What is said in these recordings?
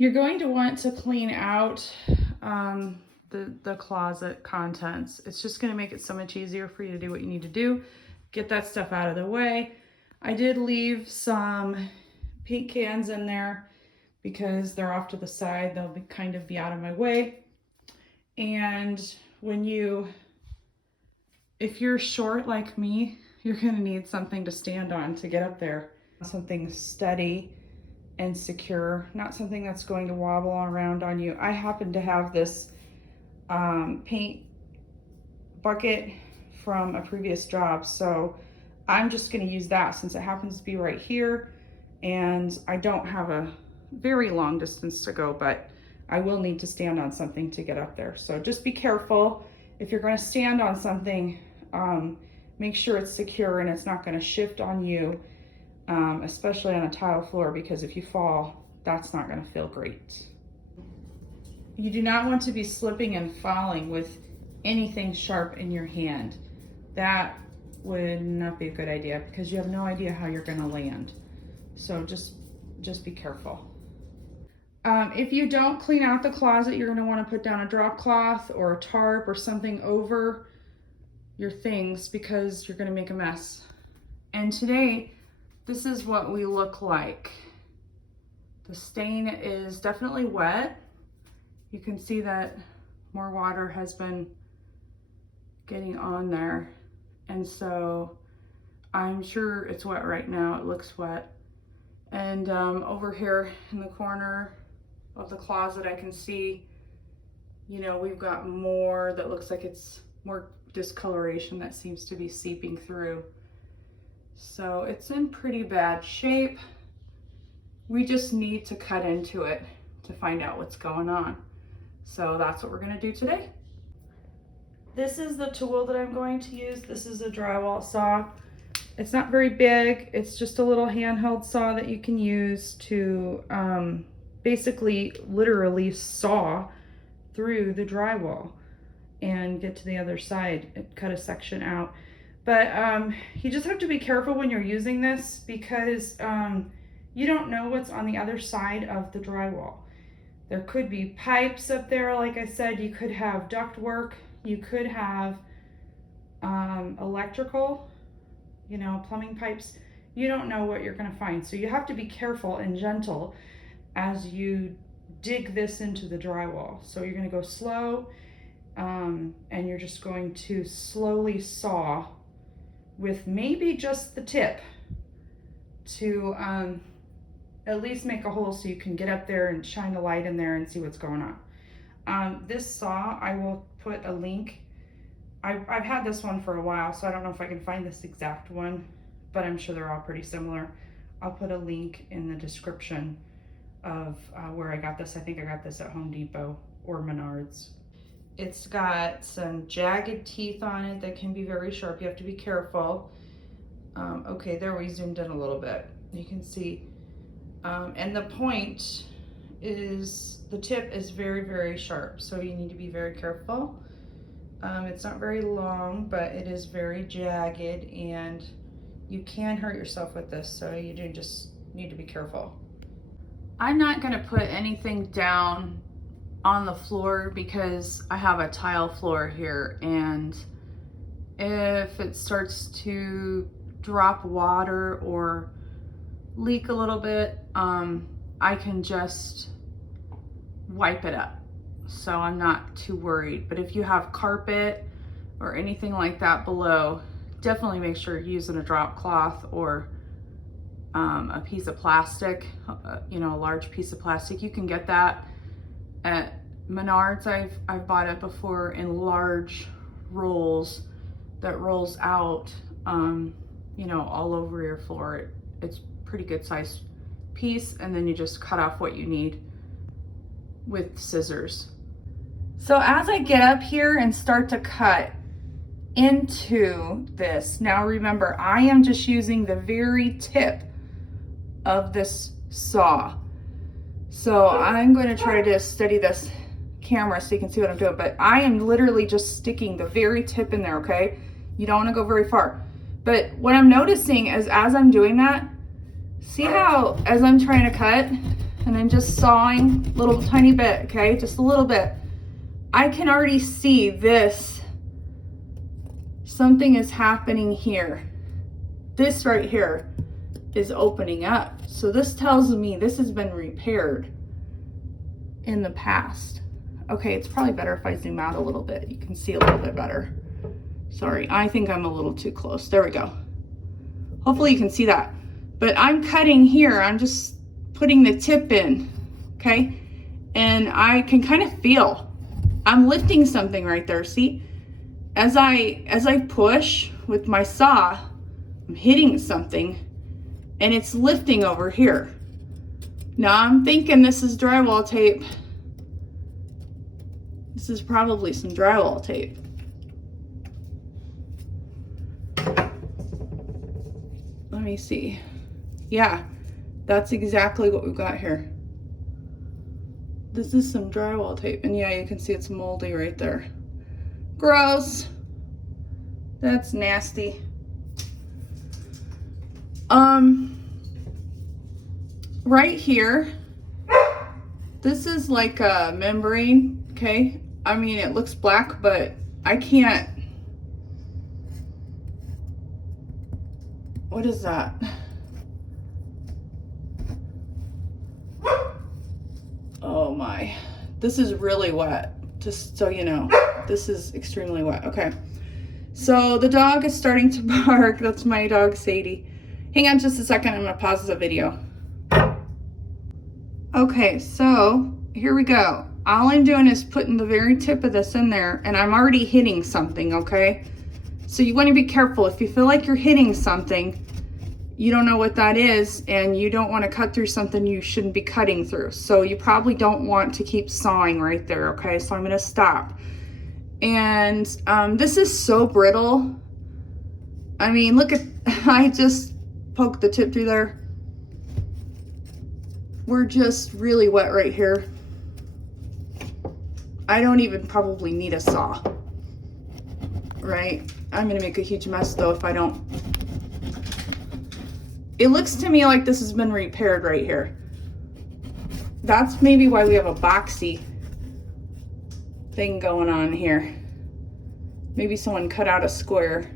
You're going to want to clean out the closet contents. It's just going to make it so much easier for you to do what you need to do. Get that stuff out of the way. I did leave some paint cans in there because they're off to the side. They'll be kind of be out of my way. And if you're short like me, you're going to need something to stand on to get up there. Something steady and secure, not something that's going to wobble around on you. I happen to have this paint bucket from a previous job, so I'm just going to use that since it happens to be right here, and I don't have a very long distance to go, but I will need to stand on something to get up there. So just be careful. If you're going to stand on something, make sure it's secure and it's not going to shift on you. Especially on a tile floor, because if you fall, that's not going to feel great. You do not want to be slipping and falling with anything sharp in your hand. That would not be a good idea because you have no idea how you're going to land. So just be careful. If you don't clean out the closet, you're going to want to put down a drop cloth or a tarp or something over your things because you're going to make a mess. And today, this is what we look like. The stain is definitely wet. You can see that more water has been getting on there. And so I'm sure it's wet right now. It looks wet. And over here in the corner of the closet, I can see, we've got more that looks like it's more discoloration that seems to be seeping through. So it's in pretty bad shape. We just need to cut into it to find out what's going on. So that's what we're going to do today. This is the tool that I'm going to use. This is a drywall saw. It's not very big. It's just a little handheld saw that you can use to basically literally saw through the drywall and get to the other side and cut a section out. But you just have to be careful when you're using this because you don't know what's on the other side of the drywall. There could be pipes up there, like I said. You could have duct work. You could have electrical, plumbing pipes. You don't know what you're going to find. So you have to be careful and gentle as you dig this into the drywall. So you're going to go slow and you're just going to slowly saw with maybe just the tip to at least make a hole so you can get up there and shine the light in there and see what's going on. This saw, I will put a link. I've had this one for a while, so I don't know if I can find this exact one, but I'm sure they're all pretty similar. I'll put a link in the description of where I got this. I think I got this at Home Depot or Menards. It's got some jagged teeth on it that can be very sharp. You have to be careful. Okay, there we zoomed in a little bit. You can see. And the point is, the tip is very, very sharp. So you need to be very careful. It's not very long, but it is very jagged and you can hurt yourself with this. So you do just need to be careful. I'm not gonna put anything down on the floor because I have a tile floor here, and if it starts to drop water or leak a little bit, I can just wipe it up, so I'm not too worried. But if you have carpet or anything like that below, definitely make sure you're using a drop cloth or a piece of plastic, a large piece of plastic. You can get that at Menards. I've bought it before in large rolls that rolls out, all over your floor. It's pretty good size piece, and then you just cut off what you need with scissors. So as I get up here and start to cut into this, now remember, I am just using the very tip of this saw. So I'm going to try to steady this camera so you can see what I'm doing, but I am literally just sticking the very tip in there, okay? You don't want to go very far. But what I'm noticing is as I'm doing that, see how as I'm trying to cut and I'm just sawing a little tiny bit, okay? Just a little bit. I can already see this. Something is happening here. This right here is opening up. So this tells me this has been repaired in the past. Okay, it's probably better if I zoom out a little bit. You can see a little bit better. Sorry, I think I'm a little too close. There we go. Hopefully you can see that. But I'm cutting here. I'm just putting the tip in, okay? And I can kind of feel, I'm lifting something right there, see? As I push with my saw, I'm hitting something and it's lifting over here. Now I'm thinking this is drywall tape. This is probably some drywall tape. Let me see. Yeah, that's exactly what we've got here. This is some drywall tape, and yeah, you can see it's moldy right there. Gross. That's nasty. Right here, this is like a membrane, okay? I mean, it looks black, but I can't. What is that? Oh my, this is really wet, just so you know. This is extremely wet. Okay, so the dog is starting to bark. That's my dog, Sadie. Hang on just a second, I'm gonna pause the video. Okay, so here we go. All I'm doing is putting the very tip of this in there, and I'm already hitting something, okay? So you wanna be careful. If you feel like you're hitting something, you don't know what that is, and you don't want to cut through something you shouldn't be cutting through. So you probably don't want to keep sawing right there, okay? So I'm going to stop. And this is so brittle. I mean, look at, I just poked the tip through there. We're just really wet right here. I don't even probably need a saw, right? I'm going to make a huge mess though if I don't. It looks to me like this has been repaired right here. That's maybe why we have a boxy thing going on here. Maybe someone cut out a square.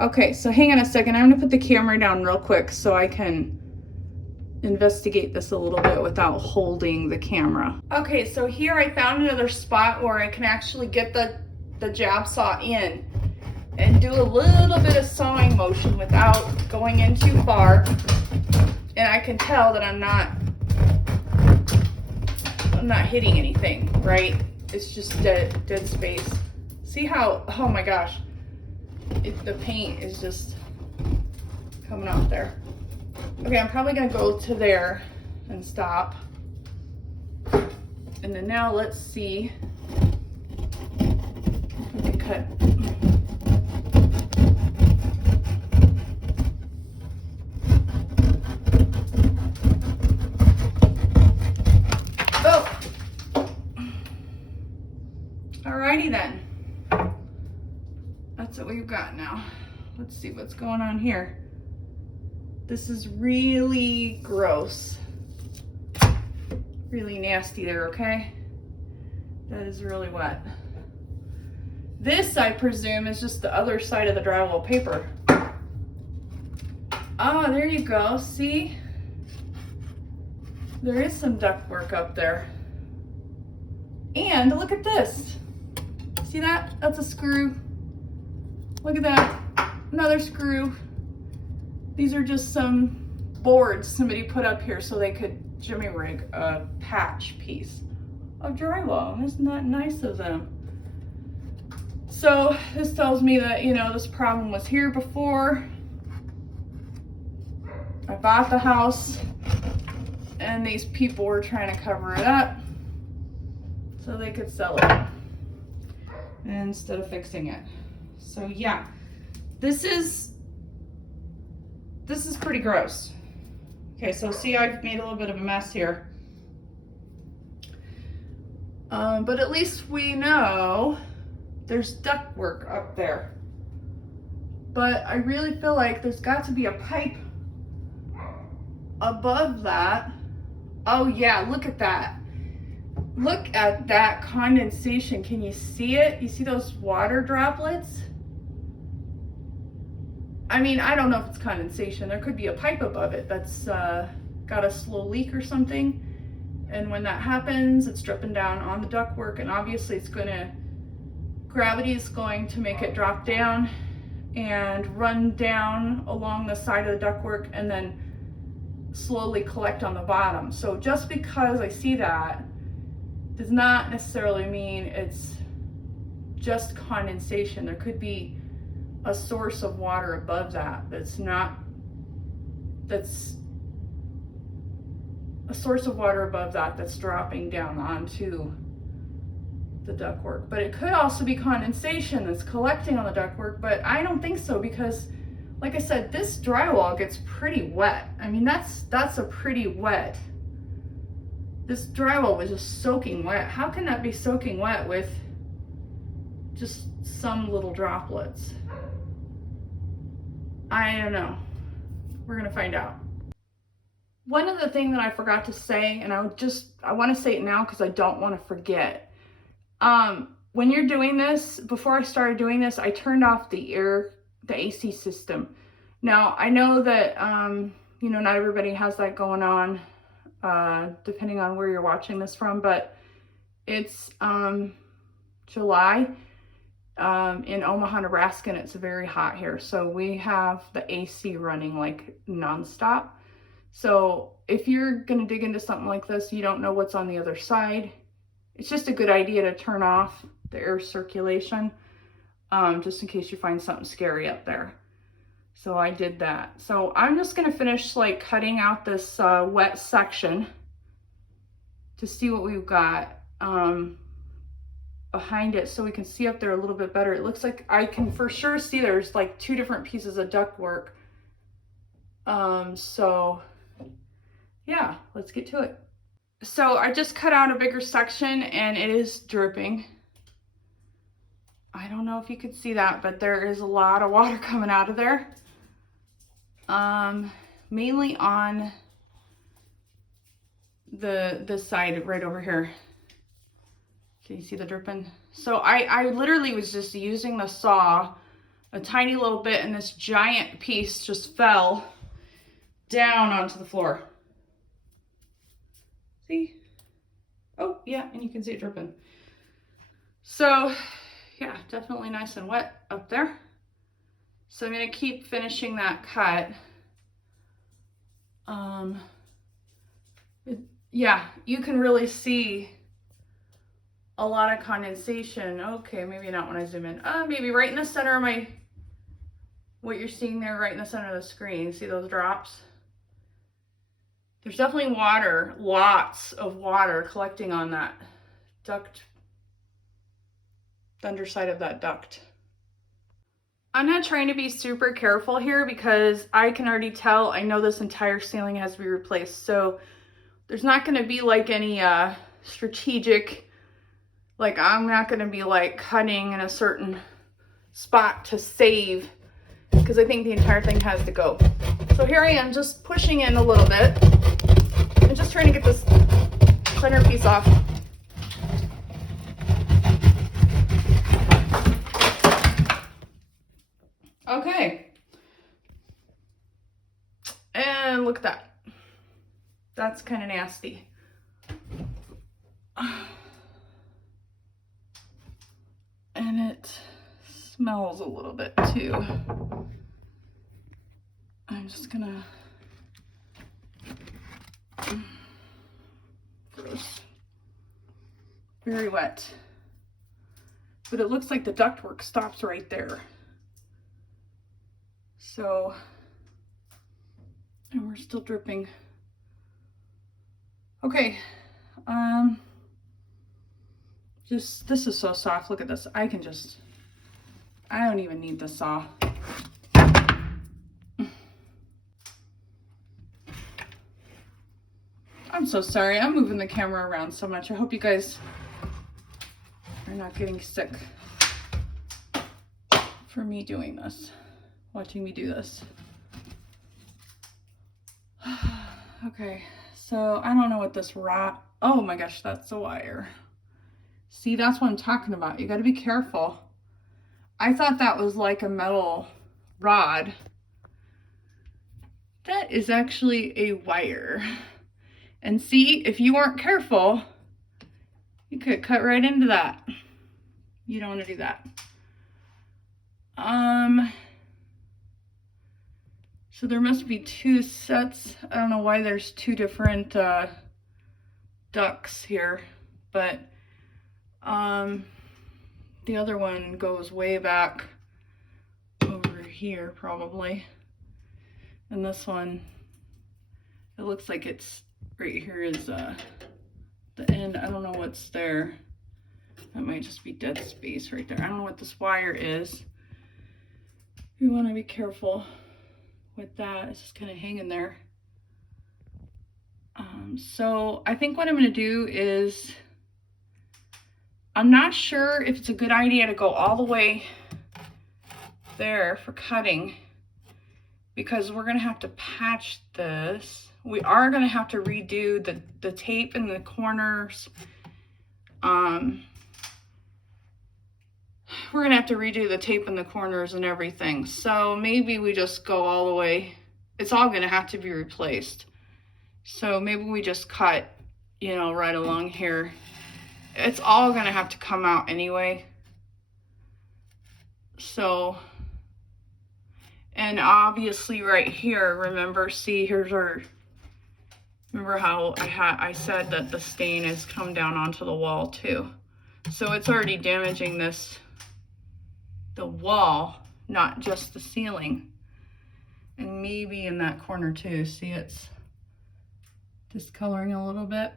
Okay, so hang on a second. I'm gonna put the camera down real quick so I can investigate this a little bit without holding the camera. Okay, so here I found another spot where I can actually get the jab saw in and do a little bit of sawing motion without going in too far. And I can tell that I'm not hitting anything, right? It's just dead space. See how, oh my gosh, the paint is just coming off there. Okay, I'm probably gonna go to there and stop. And then now let's see. We can cut. Alrighty then. That's what we've got now. Let's see what's going on here. This is really gross. Really nasty there, okay? That is really wet. This, I presume, is just the other side of the drywall paper. Oh, there you go. See? There is some ductwork up there. And look at this. See that? That's a screw. Look at that. Another screw. These are just some boards somebody put up here so they could jimmy rig a patch piece of drywall. Isn't that nice of them? So this tells me that, you know, this problem was here before I bought the house, and these people were trying to cover it up so they could sell it instead of fixing it. So yeah, this is pretty gross. Okay, so see, I've made a little bit of a mess here. But at least we know there's ductwork up there. But I really feel like there's got to be a pipe above that, oh yeah, look at that. Look at that condensation. Can you see it? You see those water droplets? I mean, I don't know if it's condensation. There could be a pipe above it that's got a slow leak or something. And when that happens, it's dripping down on the ductwork, and obviously gravity is going to make it drop down and run down along the side of the ductwork and then slowly collect on the bottom. So just because I see that does not necessarily mean it's just condensation. There could be a source of water above that that's a source of water above that that's dropping down onto the ductwork. But it could also be condensation that's collecting on the ductwork, but I don't think so, because like I said, this drywall gets pretty wet. I mean, that's a pretty wet. This drywall was just soaking wet. How can that be soaking wet with just some little droplets? I don't know. We're gonna find out. One other thing that I forgot to say, and I want to say it now because I don't want to forget. When you're doing this, before I started doing this, I turned off the AC system. Now, I know that, not everybody has that going on, depending on where you're watching this from, but it's July in Omaha, Nebraska, and it's very hot here. So we have the AC running like nonstop. So if you're gonna dig into something like this, you don't know what's on the other side, it's just a good idea to turn off the air circulation, just in case you find something scary up there. So I did that. So I'm just gonna finish like cutting out this wet section to see what we've got behind it, so we can see up there a little bit better. It looks like I can for sure see there's like two different pieces of ductwork. So yeah, let's get to it. So I just cut out a bigger section and it is dripping. I don't know if you could see that, but there is a lot of water coming out of there. Mainly on this side right over here. Can you see the dripping? So I literally was just using the saw a tiny little bit, and this giant piece just fell down onto the floor. See? Oh, yeah, and you can see it dripping. So, yeah, definitely nice and wet up there. So I'm gonna keep finishing that cut. Yeah, you can really see a lot of condensation. Okay, maybe not when I zoom in. Maybe right in the center of what you're seeing there, right in the center of the screen. See those drops? There's definitely water, lots of water collecting on that duct, the underside of that duct. I'm not trying to be super careful here because I can already tell, I know this entire ceiling has to be replaced. So there's not gonna be like any strategic, like I'm not gonna be like cutting in a certain spot to save, because I think the entire thing has to go. So here I am just pushing in a little bit and just trying to get this center piece off. Okay. And look at that. That's kind of nasty. And it smells a little bit too. I'm just gonna, gross. Very wet. But it looks like the ductwork stops right there. So, and we're still dripping. Okay, this is so soft. Look at this. I don't even need the saw. I'm so sorry. I'm moving the camera around so much. I hope you guys are not getting sick for me doing this, watching me do this. Okay, so I don't know what this oh my gosh, that's the wire. See, that's what I'm talking about. You got to be careful. I thought that was like a metal rod. That is actually a wire. And see, if you weren't careful, you could cut right into that. You don't want to do that. So there must be two sets. I don't know why there's two different ducts here, but the other one goes way back over here probably. And this one, it looks like it's right here is the end. I don't know what's there. That might just be dead space right there. I don't know what this wire is. You want to be careful with that. It's just kind of hanging there. So I think what I'm going to do is, I'm not sure if it's a good idea to go all the way there for cutting, because we're going to have to patch this. We are going to have to redo the tape in the corners. We're going to have to redo the tape in the corners and everything. So maybe we just go all the way. It's all going to have to be replaced. So maybe we just cut, you know, right along here. It's all going to have to come out anyway. So, and obviously right here, remember, see, here's our, remember how I said that the stain has come down onto the wall too. So it's already damaging the wall, not just the ceiling. And maybe in that corner too. See, it's discoloring a little bit.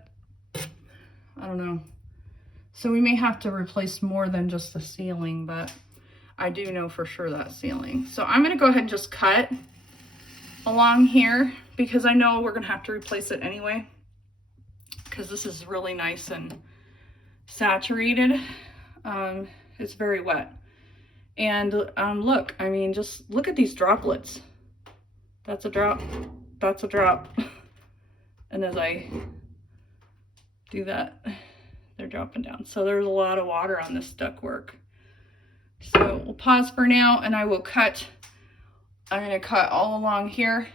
I don't know. So we may have to replace more than just the ceiling, but I do know for sure that ceiling. So I'm gonna go ahead and just cut along here, because I know we're gonna have to replace it anyway, because this is really nice and saturated. It's very wet. And look, I mean, just look at these droplets. That's a drop, that's a drop. And as I do that, they're dropping down. So there's a lot of water on this ductwork. So we'll pause for now, and I will cut. I'm gonna cut all along here.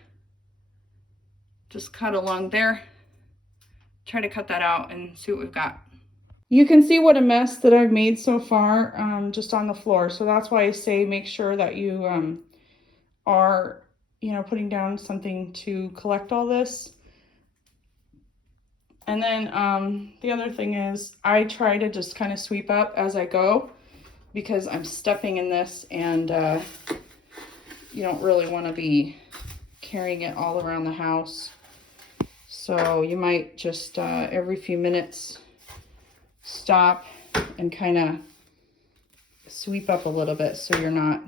Just cut along there. Try to cut that out and see what we've got. You can see what a mess that I've made so far, just on the floor. So that's why I say make sure that you are, you know, putting down something to collect all this. And then the other thing is, I try to just kind of sweep up as I go, because I'm stepping in this, and you don't really want to be carrying it all around the house. So you might just every few minutes stop and kind of sweep up a little bit, so you're not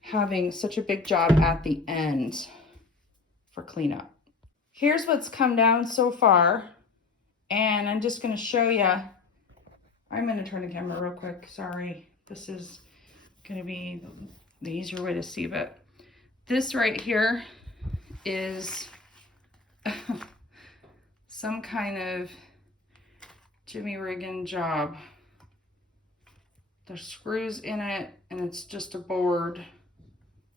having such a big job at the end for cleanup. Here's what's come down so far, and I'm just going to show you. I'm going to turn the camera real quick. Sorry, this is going to be the easier way to see, but this right here is some kind of jimmy rigging job. There's screws in it, and it's just a board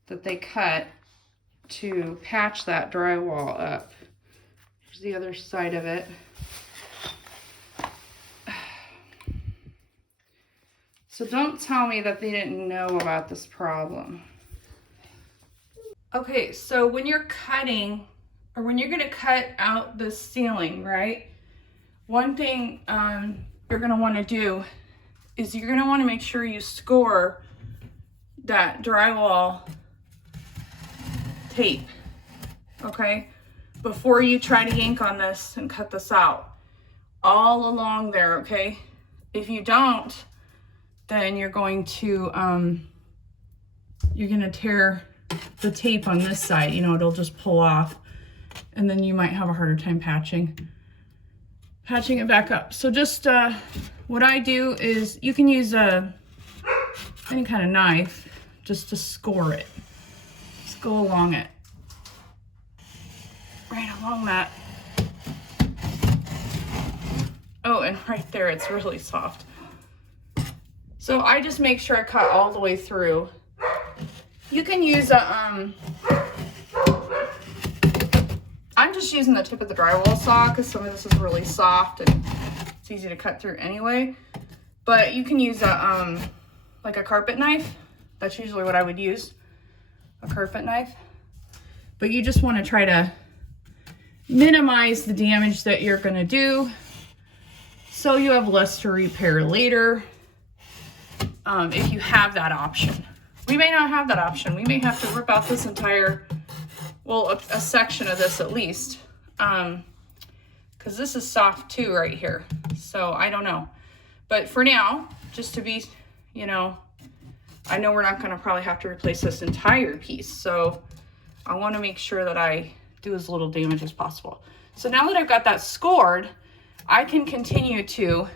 that they cut to patch that drywall up. Here's the other side of it. So don't tell me that they didn't know about this problem. Okay, so when you're cutting, or when you're gonna cut out the ceiling, right? One thing you're gonna wanna do is you're gonna wanna make sure you score that drywall tape, okay? Before you try to yank on this and cut this out. All along there, okay? If you don't, then you're going to tear the tape on this side, you know, it'll just pull off, and then you might have a harder time patching it back up. So just what I do is, you can use any kind of knife just to score it. Just go along it. right along that. Oh, and right there, it's really soft. So I just make sure I cut all the way through. You can use a, I'm just using the tip of the drywall saw because some of this is really soft and it's easy to cut through anyway. But you can use a, like a carpet knife. That's usually what I would use, a carpet knife. But you just want to try to minimize the damage that you're going to do so you have less to repair later, if you have that option. We may not have that option. We may have to rip out this entire, well, a section of this at least, because this is soft too right here. So I don't know. But for now, just to be, you know, I know we're not going to probably have to replace this entire piece. So I want to make sure that I do as little damage as possible. So now that I've got that scored, I can continue to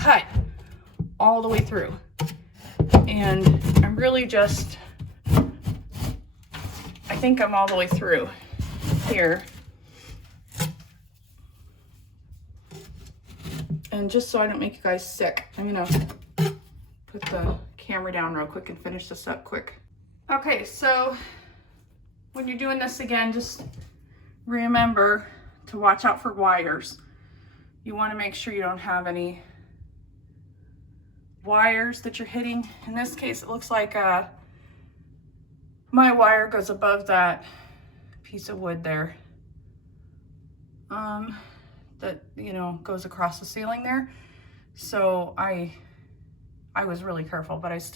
cut all the way through. And I'm really just, I think I'm all the way through here. And just so I don't make you guys sick, I'm gonna put the camera down real quick and finish this up quick. Okay, so when you're doing this again, just remember to watch out for wires. You want to make sure you don't have any wires that you're hitting. In this case, it looks like my wire goes above that piece of wood there. That, you know, goes across the ceiling there. So I was really careful, but it's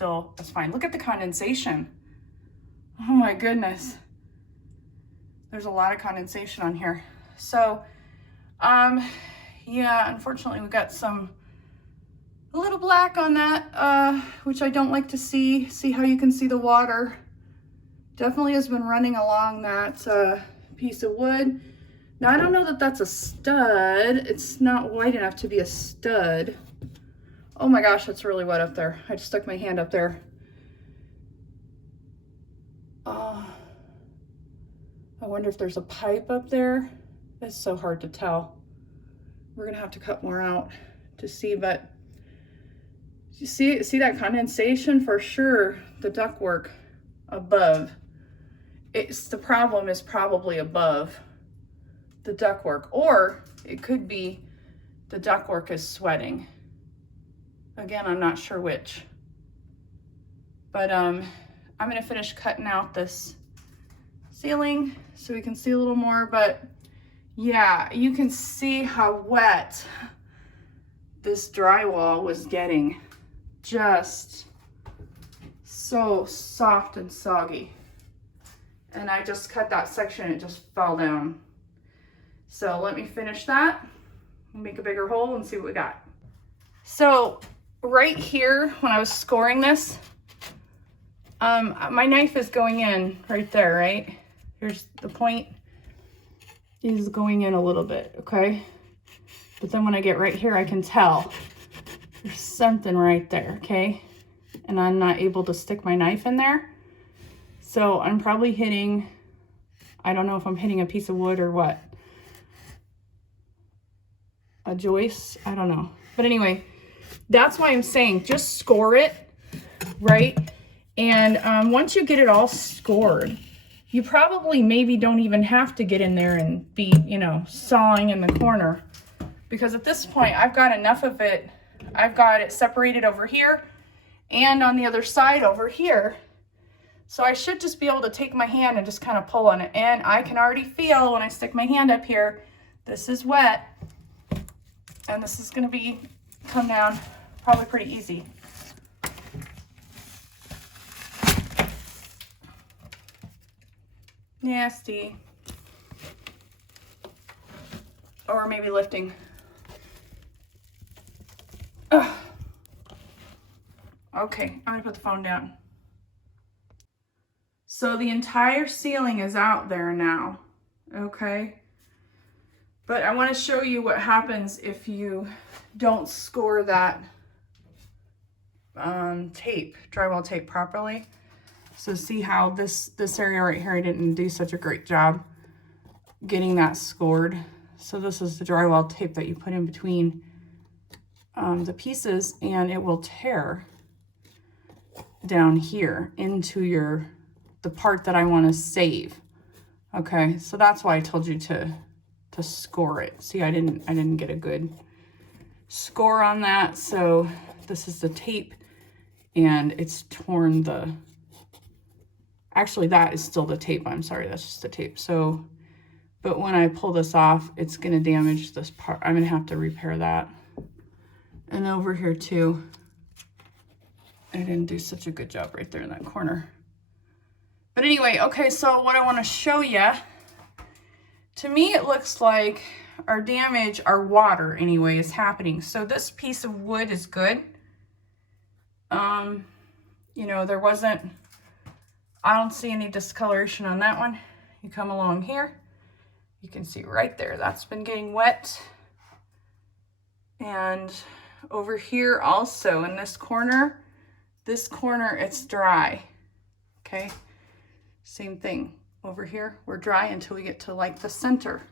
fine. Look at the condensation. Oh my goodness. There's a lot of condensation on here. So, yeah, unfortunately we got a little black on that, which I don't like to see. See how you can see the water definitely has been running along that piece of wood. Now I don't know that that's a stud. It's not wide enough to be a stud. Oh my gosh, that's really wet up there. I just stuck my hand up there. I wonder if there's a pipe up there. It's so hard to tell. We're gonna have to cut more out to see, but you see that condensation for sure. The ductwork above, the problem is probably above the ductwork, or it could be the ductwork is sweating. Again, I'm not sure which, but I'm gonna finish cutting out this ceiling so we can see a little more. But yeah, you can see how wet this drywall was getting. Just so soft and soggy. And I just cut that section, it just fell down. So let me finish that, make a bigger hole and see what we got. So right here, when I was scoring this, my knife is going in right there, right? Here's the point, is going in a little bit, okay? But then when I get right here, I can tell there's something right there, okay? And I'm not able to stick my knife in there. So I'm probably hitting, I don't know if I'm hitting a piece of wood or what. A joist, I don't know. But anyway, that's why I'm saying just score it, right? And once you get it all scored, you probably maybe don't even have to get in there and be, you know, sawing in the corner. Because at this point, I've got enough of it. I've got it separated over here and on the other side over here. So I should just be able to take my hand and just kind of pull on it. And I can already feel when I stick my hand up here, this is wet. And this is gonna come down probably pretty easy. Nasty. Or maybe lifting. Ugh. Okay, I'm gonna put the phone down. So the entire ceiling is out there now, okay? But I want to show you what happens if you don't score that drywall tape properly. So see how this area right here, I didn't do such a great job getting that scored. So this is the drywall tape that you put in between the pieces, and it will tear down here into the part that I want to save. Okay, so that's why I told you to score it. See, I didn't get a good score on that. So this is the tape, and it's torn actually that is still the tape. I'm sorry, that's just the tape. So, but when I pull this off, it's gonna damage this part. I'm gonna have to repair that. And over here too, I didn't do such a good job right there in that corner. But anyway, okay, so what I want to show you, to me it looks like our damage, our water anyway, is happening. So this piece of wood is good. You know, there wasn't, I don't see any discoloration on that one. You come along here, you can see right there, that's been getting wet. And over here also in this corner, it's dry. Okay, same thing over here, we're dry until we get to like the center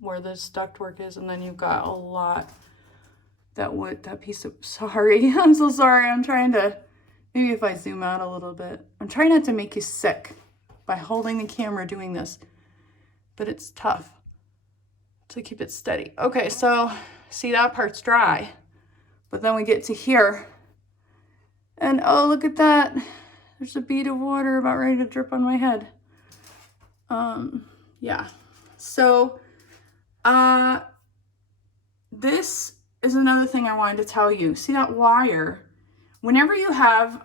where this ductwork is, and then you've got a lot that piece of, sorry, I'm so sorry, I'm trying to, maybe if I zoom out a little bit, I'm trying not to make you sick by holding the camera doing this, but it's tough to keep it steady. Okay, so see, that part's dry, but then we get to here, and oh, look at that. There's a bead of water about ready to drip on my head. Yeah. So, this is another thing I wanted to tell you. See that wire? Whenever you have,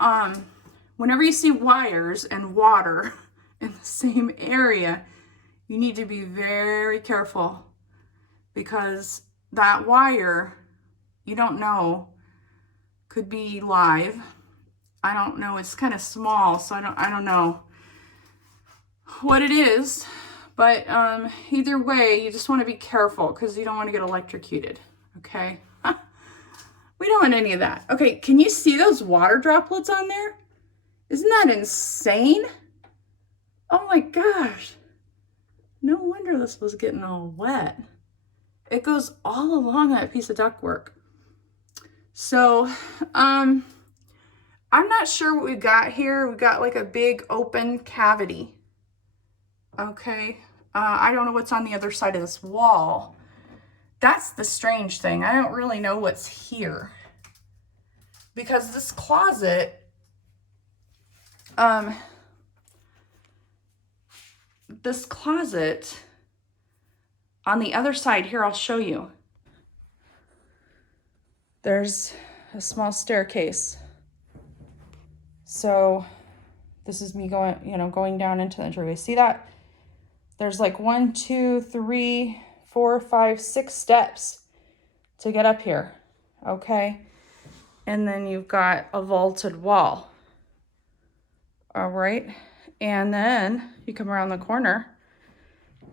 whenever you see wires and water in the same area, you need to be very careful, because that wire, you don't know, could be live. I don't know, it's kind of small, so I don't know what it is, but either way, you just want to be careful because you don't want to get electrocuted, okay? We don't want any of that. Okay, can you see those water droplets on there? Isn't that insane? Oh my gosh. No wonder this was getting all wet. It goes all along that piece of ductwork. So, I'm not sure what we got here. We got like a big open cavity. Okay. I don't know what's on the other side of this wall. That's the strange thing. I don't really know what's here, because this closet, on the other side here, I'll show you. There's a small staircase. So this is me going down into the entryway. See that? There's like 1, 2, 3, 4, 5, 6 steps to get up here. Okay. And then you've got a vaulted wall. All right. And then you come around the corner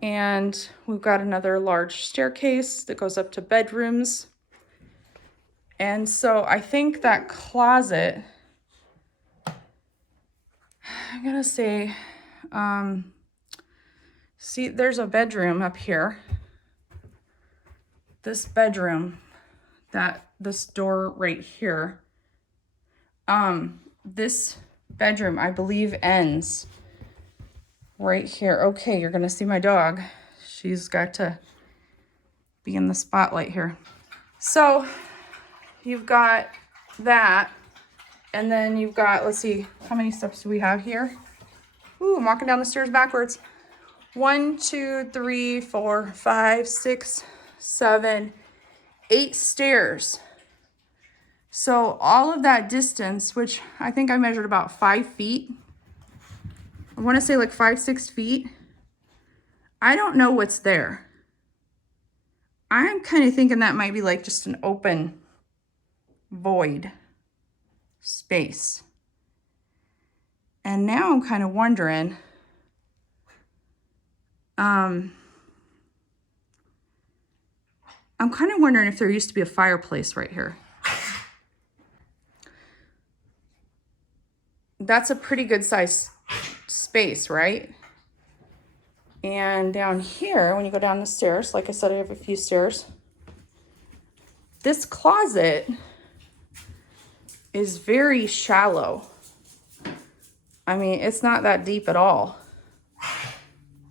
and we've got another large staircase that goes up to bedrooms. And so I think that closet, I'm gonna say, see, there's a bedroom up here. This bedroom, this door right here, this bedroom, I believe, ends right here. Okay, you're gonna see my dog. She's got to be in the spotlight here. So you've got that, and then you've got, let's see, how many steps do we have here? Ooh, I'm walking down the stairs backwards. 1, 2, 3, 4, 5, 6, 7, 8 stairs. So all of that distance, which I think I measured about 5 feet. I want to say like 5, 6 feet. I don't know what's there. I'm kind of thinking that might be like just an open void space. And now I'm kind of wondering, I'm kind of wondering if there used to be a fireplace right here. That's a pretty good size space, right? And down here, when you go down the stairs, like I said, I have a few stairs. This closet is very shallow. I mean, it's not that deep at all.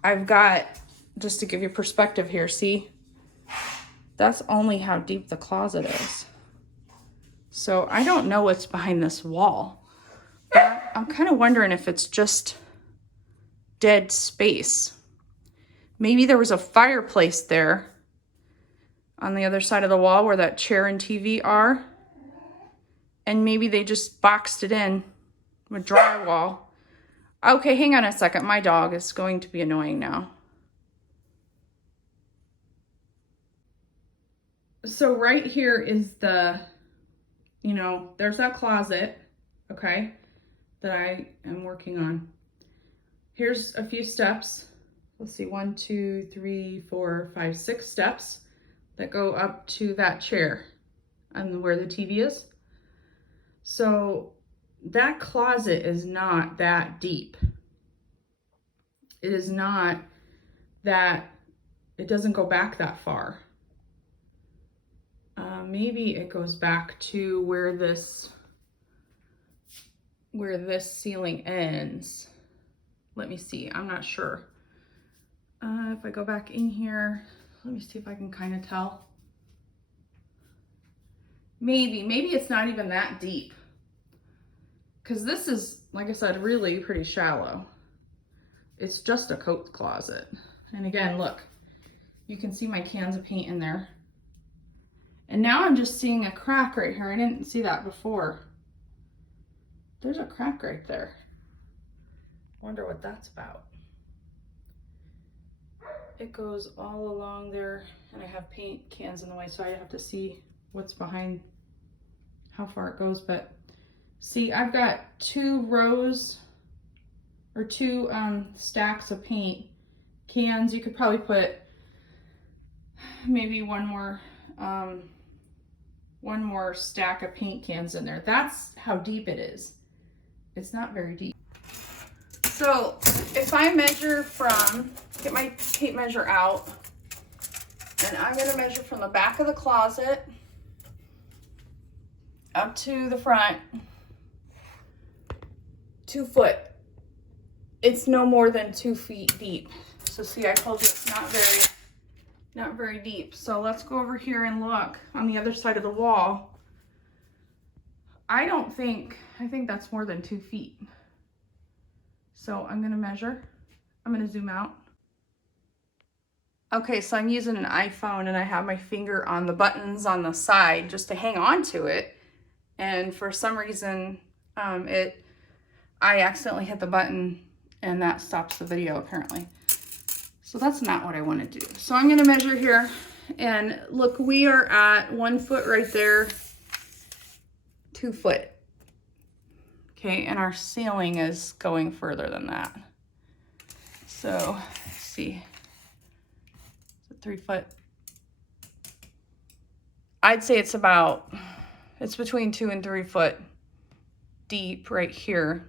I've got, just to give you perspective here, see? That's only how deep the closet is. So I don't know what's behind this wall. But I'm kind of wondering if it's just dead space. Maybe there was a fireplace there on the other side of the wall where that chair and TV are. And maybe they just boxed it in with drywall. Okay, hang on a second. My dog is going to be annoying now. So right here is the, you know, there's that closet, okay, that I am working on. Here's a few steps. Let's see, 1, 2, 3, 4, 5, 6 steps that go up to that chair and where the TV is. So that closet is not that deep. It is not that, it doesn't go back that far. Maybe it goes back to where this ceiling ends. Let me see, I'm not sure. If I go back in here, let me see if I can kind of tell. Maybe it's not even that deep. Because this is, like I said, really pretty shallow. It's just a coat closet. And again, look, you can see my cans of paint in there. And now I'm just seeing a crack right here. I didn't see that before. There's a crack right there. Wonder what that's about. It goes all along there, and I have paint cans in the way, so I have to see what's behind, how far it goes. But see, I've got 2 rows or 2 stacks of paint cans. You could probably put maybe one more stack of paint cans in there. That's how deep it is. It's not very deep. So if I measure from, get my tape measure out, and I'm gonna measure from the back of the closet up to the front, 2 foot. It's no more than 2 feet deep. So see, I told you it's not very deep. So let's go over here and look on the other side of the wall. I think that's more than 2 feet. So I'm gonna measure. I'm gonna zoom out. Okay, so I'm using an iPhone and I have my finger on the buttons on the side just to hang on to it. And for some reason, I accidentally hit the button and that stops the video apparently. So that's not what I want to do. So I'm gonna measure here, and look, we are at 1 foot right there, 2 foot. Okay, and our ceiling is going further than that. So let's see, is it 3 foot? I'd say it's between 2 and 3 foot deep right here.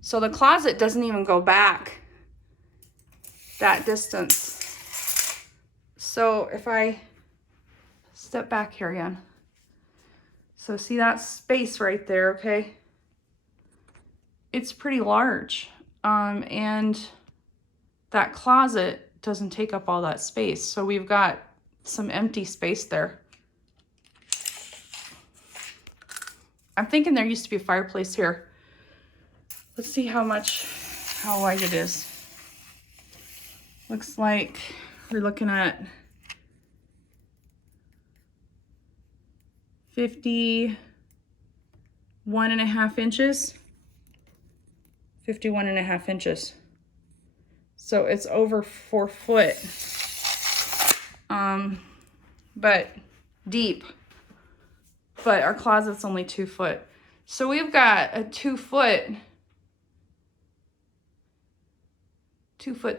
So the closet doesn't even go back that distance. So if I step back here again, so see that space right there, okay? It's pretty large, and that closet doesn't take up all that space. So we've got some empty space there. I'm thinking there used to be a fireplace here. Let's see how wide it is. Looks like we're looking at 51.5 inches. 51.5 inches. So it's over 4 foot, but deep. But our closet's only 2 foot. So we've got a 2 foot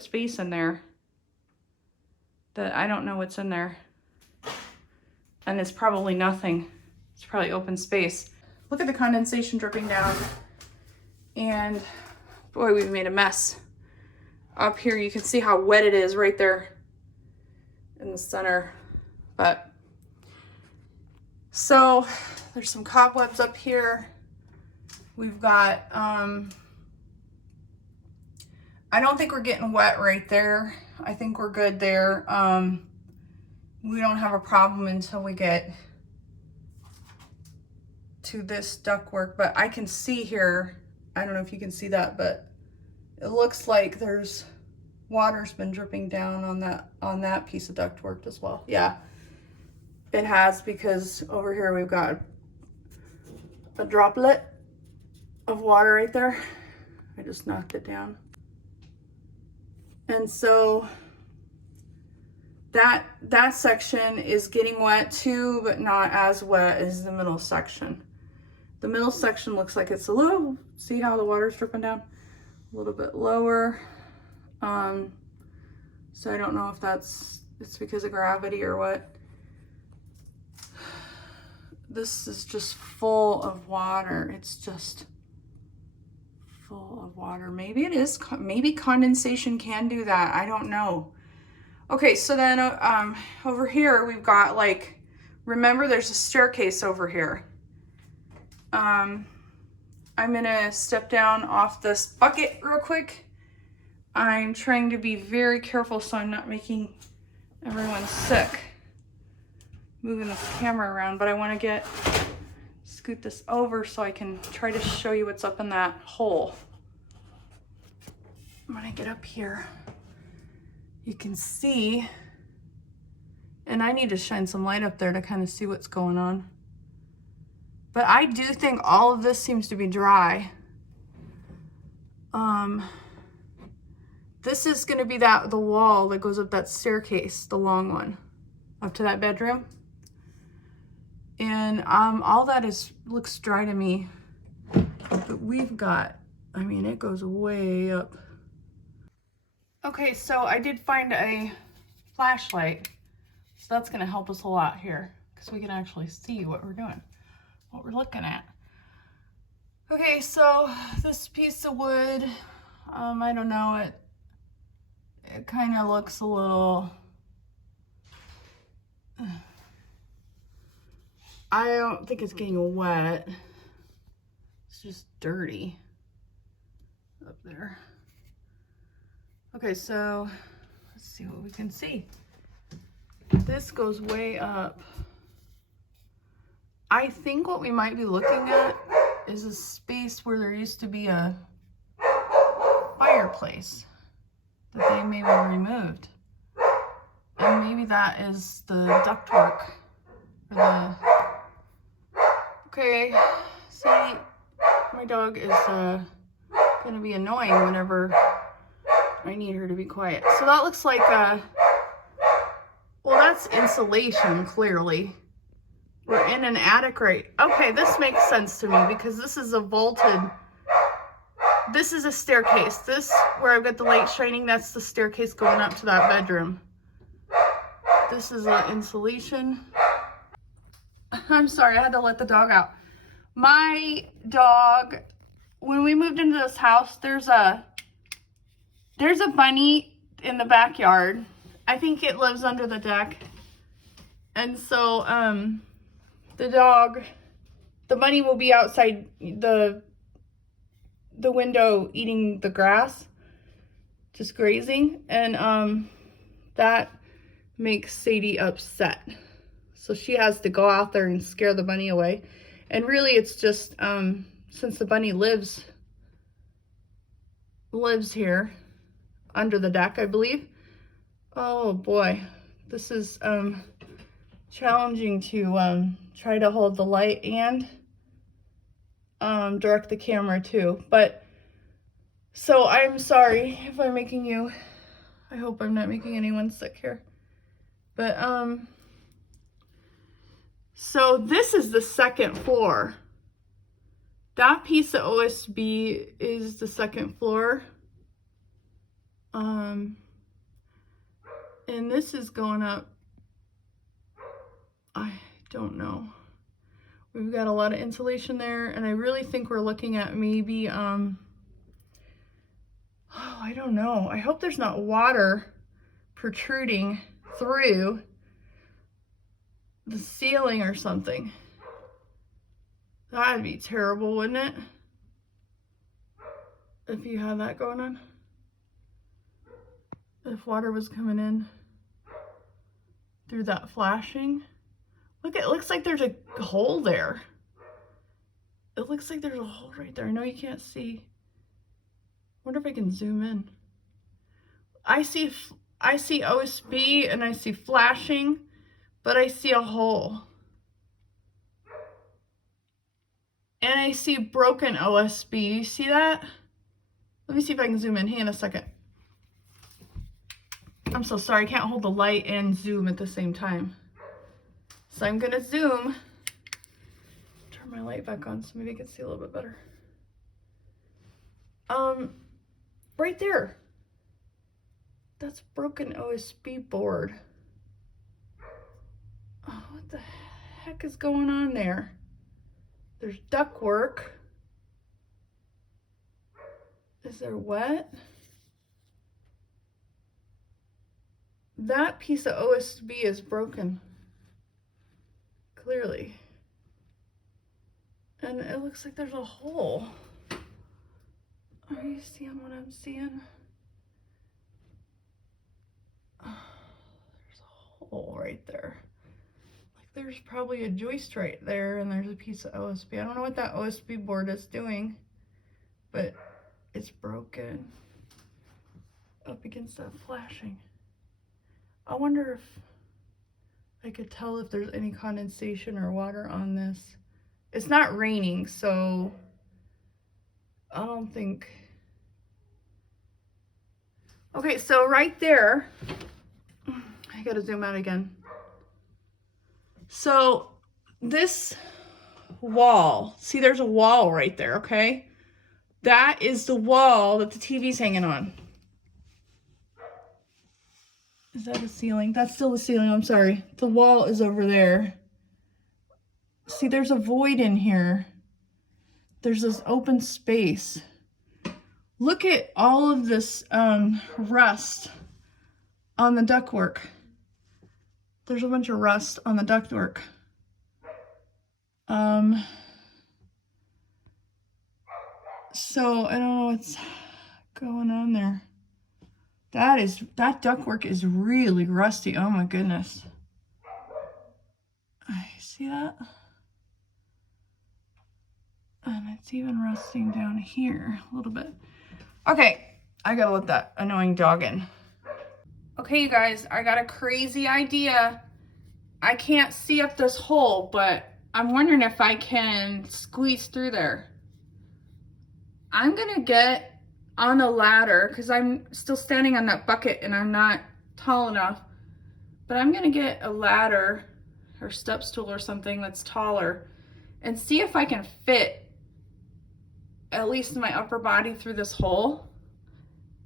space in there that I don't know what's in there. And it's probably nothing. It's probably open space. Look at the condensation dripping down. And boy, we've made a mess. up here. You can see how wet it is right there in the center. But so there's some cobwebs up here. We've got, I don't think we're getting wet right there. I think we're good there. We don't have a problem until we get to this ductwork, but I can see here, I don't know if you can see that, but it looks like there's water's been dripping down on that piece of ductwork as well. Yeah, it has, because over here we've got a droplet of water right there. I just knocked it down. And so that section is getting wet too, but not as wet as the middle section. The middle section looks like it's a little, see how the water's dripping down? A little bit lower. So I don't know if it's because of gravity or what. This is just full of water. It's just full of water. Maybe it is, maybe condensation can do that. I don't know. Okay, so then over here we've got, like, remember there's a staircase over here. I'm gonna step down off this bucket real quick. I'm trying to be very careful so I'm not making everyone sick. Moving this camera around, but I want to scoot this over so I can try to show you what's up in that hole. When I get up here, you can see, and I need to shine some light up there to kind of see what's going on. But I do think all of this seems to be dry. This is gonna be the wall that goes up that staircase, the long one, up to that bedroom. And all that looks dry to me. But we've got, I mean, it goes way up. Okay, so I did find a flashlight. So that's gonna help us a lot here, because we can actually see what we're doing, what we're looking at. Okay, so this piece of wood, I don't know, it kind of looks a little, I don't think it's getting wet. It's just dirty up there. Okay, so let's see what we can see. This goes way up. I think what we might be looking at is a space where there used to be a fireplace that they maybe removed. And maybe that is the ductwork for the... Okay, see, my dog is gonna be annoying whenever I need her to be quiet. So that looks like well, that's insulation, clearly. We're in an attic, right? Okay, this makes sense to me because this is a vaulted, this is a staircase. This, where I've got the light shining, that's the staircase going up to that bedroom. This is insulation. I'm sorry, I had to let the dog out. My dog, when we moved into this house, there's a bunny in the backyard. I think it lives under the deck. And so the bunny will be outside the window eating the grass, just grazing, and that makes Sadie upset. So she has to go out there and scare the bunny away. And really it's just, since the bunny lives here under the deck, I believe. Oh boy, this is challenging to try to hold the light and direct the camera too. But so I'm sorry if I'm making you, I hope I'm not making anyone sick here. But so this is the second floor. That piece of OSB is the second floor. And this is going up, I don't know. We've got a lot of insulation there, and I really think we're looking at maybe, oh I don't know. I hope there's not water protruding through the ceiling or something. That'd be terrible, wouldn't it? If you had that going on. If water was coming in through that flashing. Look, it looks like there's a hole there. It looks like there's a hole right there. I know you can't see. Wonder if I can zoom in. I see OSB and I see flashing, but I see a hole. And I see broken OSB. You see that? Let me see if I can zoom in. Hang on a second. I'm so sorry. I can't hold the light and zoom at the same time. So I'm going to zoom. Turn my light back on so maybe I can see a little bit better. Right there. That's broken OSB board. Oh, what the heck is going on there? There's ductwork. Is there wet? That piece of OSB is broken. Clearly. And it looks like there's a hole. Are you seeing what I'm seeing? Oh, there's a hole right there. Like there's probably a joist right there and there's a piece of OSB. I don't know what that OSB board is doing, but it's broken up against that flashing. I wonder if I could tell if there's any condensation or water on this. It's not raining, so I don't think. Okay, so right there, I gotta zoom out again. So this wall, see there's a wall right there, okay? That is the wall that the TV's hanging on. Is that a ceiling? That's still the ceiling, I'm sorry. The wall is over there. See, there's a void in here. There's this open space. Look at all of this rust on the ductwork. There's a bunch of rust on the ductwork. So I don't know what's going on there. That ductwork is really rusty. Oh my goodness. I see that? And it's even rusting down here a little bit. Okay, I gotta let that annoying dog in. Okay, you guys, I got a crazy idea. I can't see up this hole, but I'm wondering if I can squeeze through there. I'm gonna get on a ladder because I'm still standing on that bucket and I'm not tall enough, but I'm gonna get a ladder or step stool or something that's taller and see if I can fit at least my upper body through this hole.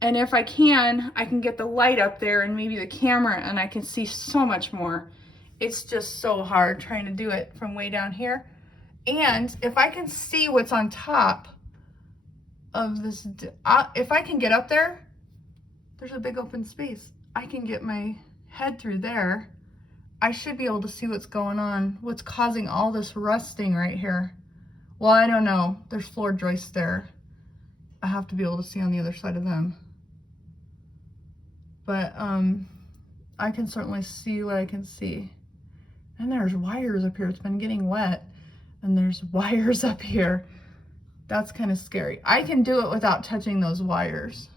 And if I can get the light up there and maybe the camera and I can see so much more. It's just so hard trying to do it from way down here. And if I can see what's on top of this, if I can get up there, there's a big open space. I can get my head through there. I should be able to see what's going on, what's causing all this rusting right here. Well, I don't know. There's floor joists there. I have to be able to see on the other side of them. But I can certainly see what I can see. And there's wires up here. It's been getting wet. And there's wires up here. That's kind of scary. I can do it without touching those wires.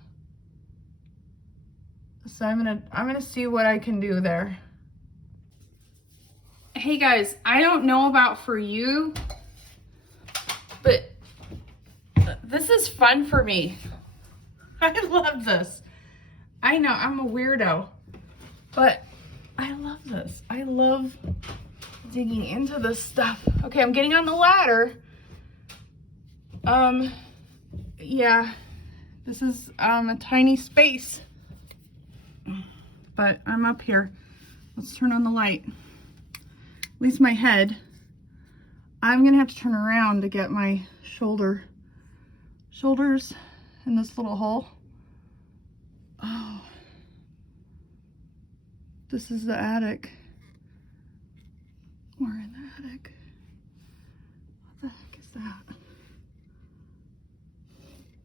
So I'm gonna see what I can do there. Hey guys, I don't know about for you, but this is fun for me. I love this. I know I'm a weirdo, but I love this. I love digging into this stuff. Okay, I'm getting on the ladder. Yeah, this is a tiny space, but I'm up here. Let's turn on the light. At least my head. I'm gonna have to turn around to get my shoulders in this little hole. Oh, this is the attic. We're in the attic. What the heck is that?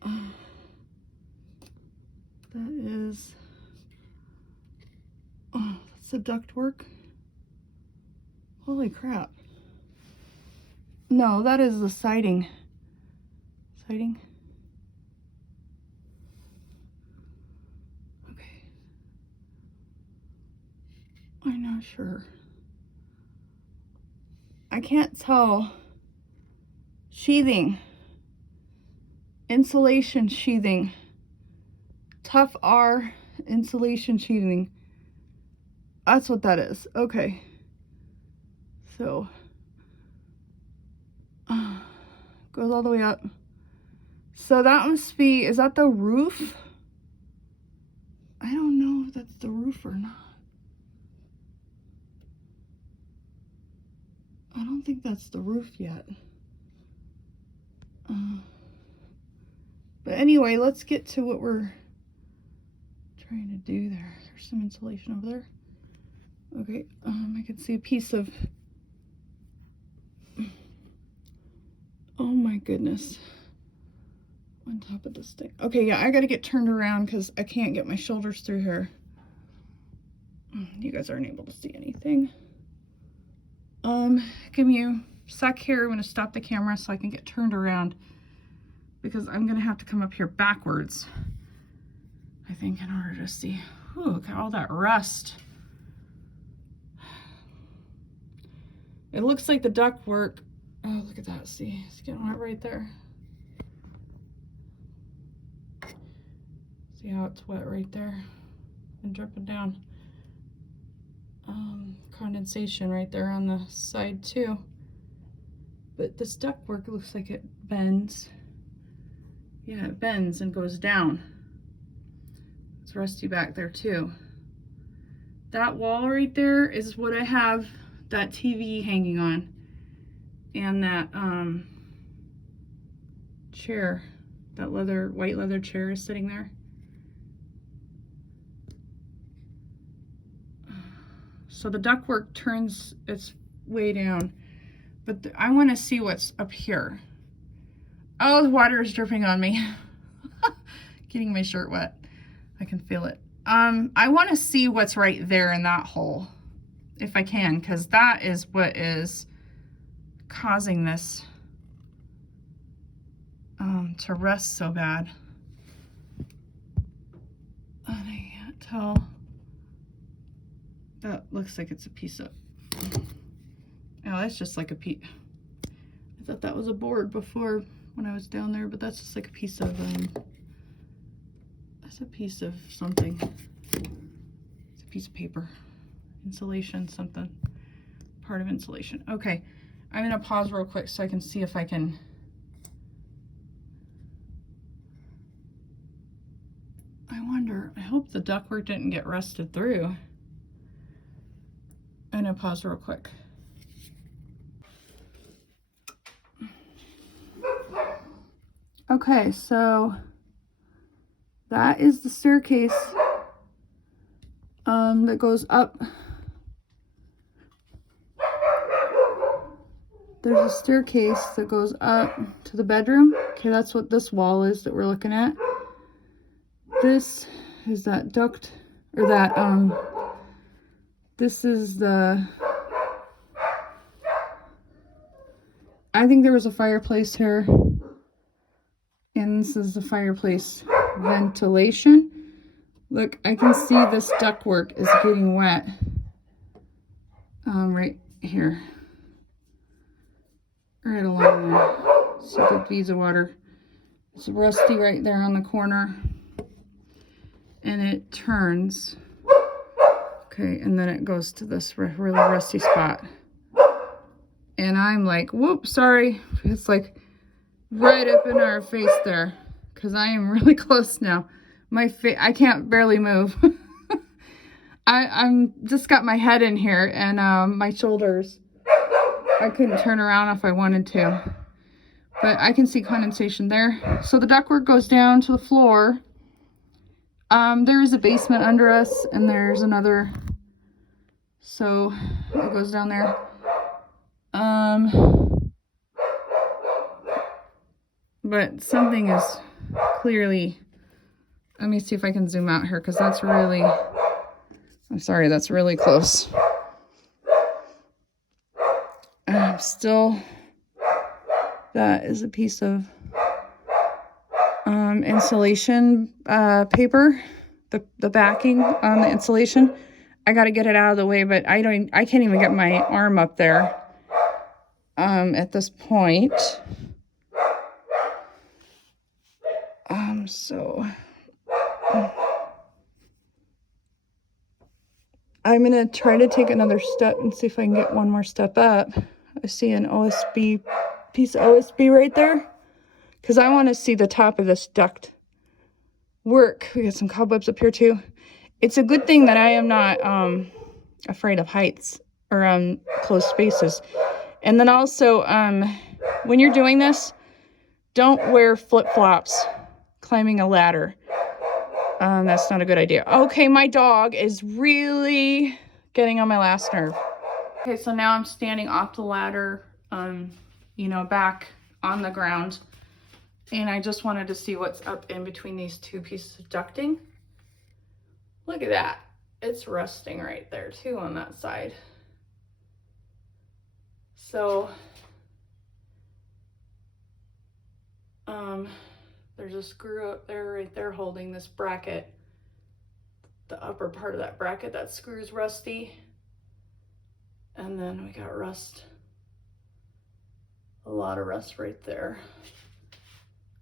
Oh, that is, oh, that's the ductwork. Holy crap. No, that is the siding. Siding? Okay. I'm not sure. I can't tell. Sheathing. Insulation sheathing. Tough R insulation sheathing. That's what that is. Okay. So, goes all the way up. So that must be, is that the roof? I don't know if that's the roof or not. I don't think that's the roof yet. But anyway, let's get to what we're trying to do there. There's some insulation over there. Okay, I can see a piece of, oh my goodness, on top of this thing. Okay, yeah, I gotta get turned around because I can't get my shoulders through here. You guys aren't able to see anything. Give me a sec here. I'm gonna stop the camera so I can get turned around because I'm gonna have to come up here backwards, I think, in order to see. Ooh, look at all that rust. It looks like the ductwork. Oh, look at that. See, it's getting wet right there. See how it's wet right there and dripping down. Condensation right there on the side too. But this ductwork looks like it bends. Yeah, it bends and goes down. It's rusty back there too. That wall right there is what I have that TV hanging on, and that chair, that white leather chair is sitting there. So the ductwork turns its way down, but I want to see what's up here. Oh, the water is dripping on me. Getting my shirt wet. I can feel it. I want to see what's right there in that hole, if I can, because that is what is causing this to rust so bad. And I can't tell. That looks like it's a piece of, oh, that's just like a piece. I thought that was a board before when I was down there, but that's just like a piece of, that's a piece of something. It's a piece of paper. Insulation, something. Part of insulation. Okay, I'm gonna pause real quick so I can see if I can. I wonder, I hope the ductwork didn't get rusted through. I'm gonna pause real quick. Okay, so that is the staircase that goes up. There's a staircase that goes up to the bedroom. Okay, that's what this wall is that we're looking at. This is that duct, or that, this is the, I think there was a fireplace here. And this is the fireplace ventilation. Look, I can see this ductwork is getting wet. Right here. Right along there. See the beads of water. It's rusty right there on the corner. And it turns. Okay, and then it goes to this really rusty spot. And I'm like, whoop, sorry. It's like right up in our face there, because I am really close now. My face, I can't barely move. I'm just got my head in here and my shoulders. I couldn't turn around if I wanted to, but I can see condensation there. So the ductwork goes down to the floor. There is a basement under us, and there's another, so it goes down there. But something is clearly, let me see if I can zoom out here, because that's really, I'm sorry, that's really close. Still, that is a piece of insulation paper, the backing on the insulation. I got to get it out of the way, but I can't even get my arm up there at this point. So I'm gonna try to take another step and see if I can get one more step up. I see an piece of OSB right there, because I want to see the top of this duct work. We got some cobwebs up here too. It's a good thing that I am not afraid of heights or closed spaces. And then also, when you're doing this, don't wear flip-flops climbing a ladder. That's not a good idea. Okay, my dog is really getting on my last nerve. Okay, so now I'm standing off the ladder, you know, back on the ground. And I just wanted to see what's up in between these two pieces of ducting. Look at that. It's rusting right there too on that side. So, there's a screw up there, right there, holding this bracket. The upper part of that bracket, that screw's rusty. And then we got rust. A lot of rust right there.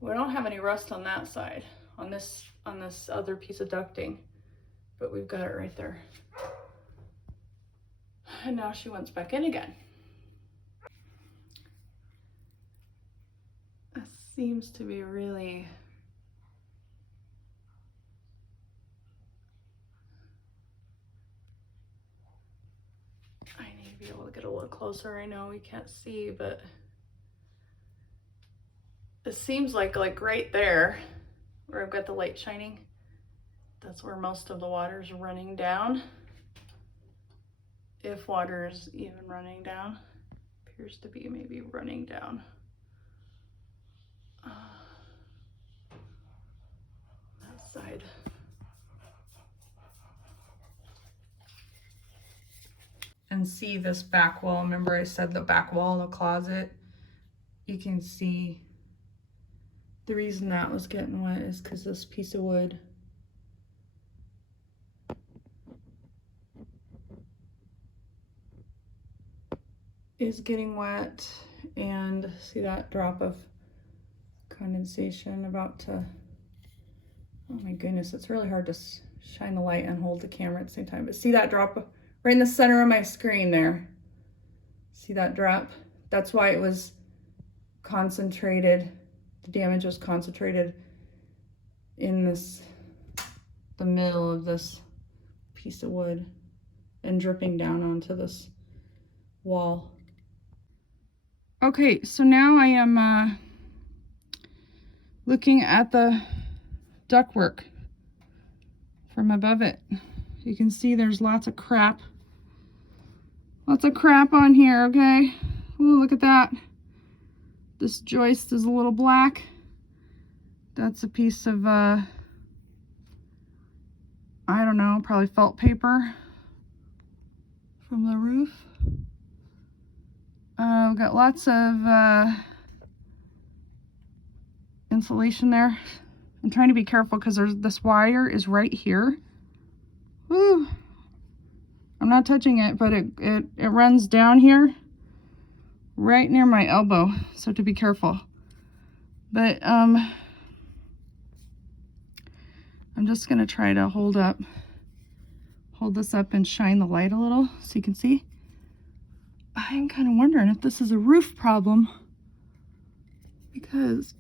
We don't have any rust on that side, on this other piece of ducting, but we've got it right there. And now she wants back in again. This seems to be really, I need to be able to get a little closer. I know we can't see, but it seems like right there where I've got the light shining, that's where most of the water is running down. If water is even running down, appears to be maybe running down. That side. And see this back wall. Remember I said the back wall of the closet? You can see the reason that was getting wet is because this piece of wood is getting wet, and see that drop of condensation about to, oh my goodness, it's really hard to shine the light and hold the camera at the same time, but see that drop right in the center of my screen there? See that drop? That's why it was concentrated, the damage was concentrated in the middle of this piece of wood and dripping down onto this wall. Okay, so now I am looking at the ductwork from above it. You can see there's lots of crap on here. Okay, ooh, look at that. This joist is a little black. That's a piece of I don't know, probably felt paper from the roof. We've got lots of insulation there. I'm trying to be careful because this wire is right here. Woo! I'm not touching it, but it runs down here, right near my elbow. So to be careful. But I'm just gonna try to hold this up and shine the light a little so you can see. I'm kind of wondering if this is a roof problem, because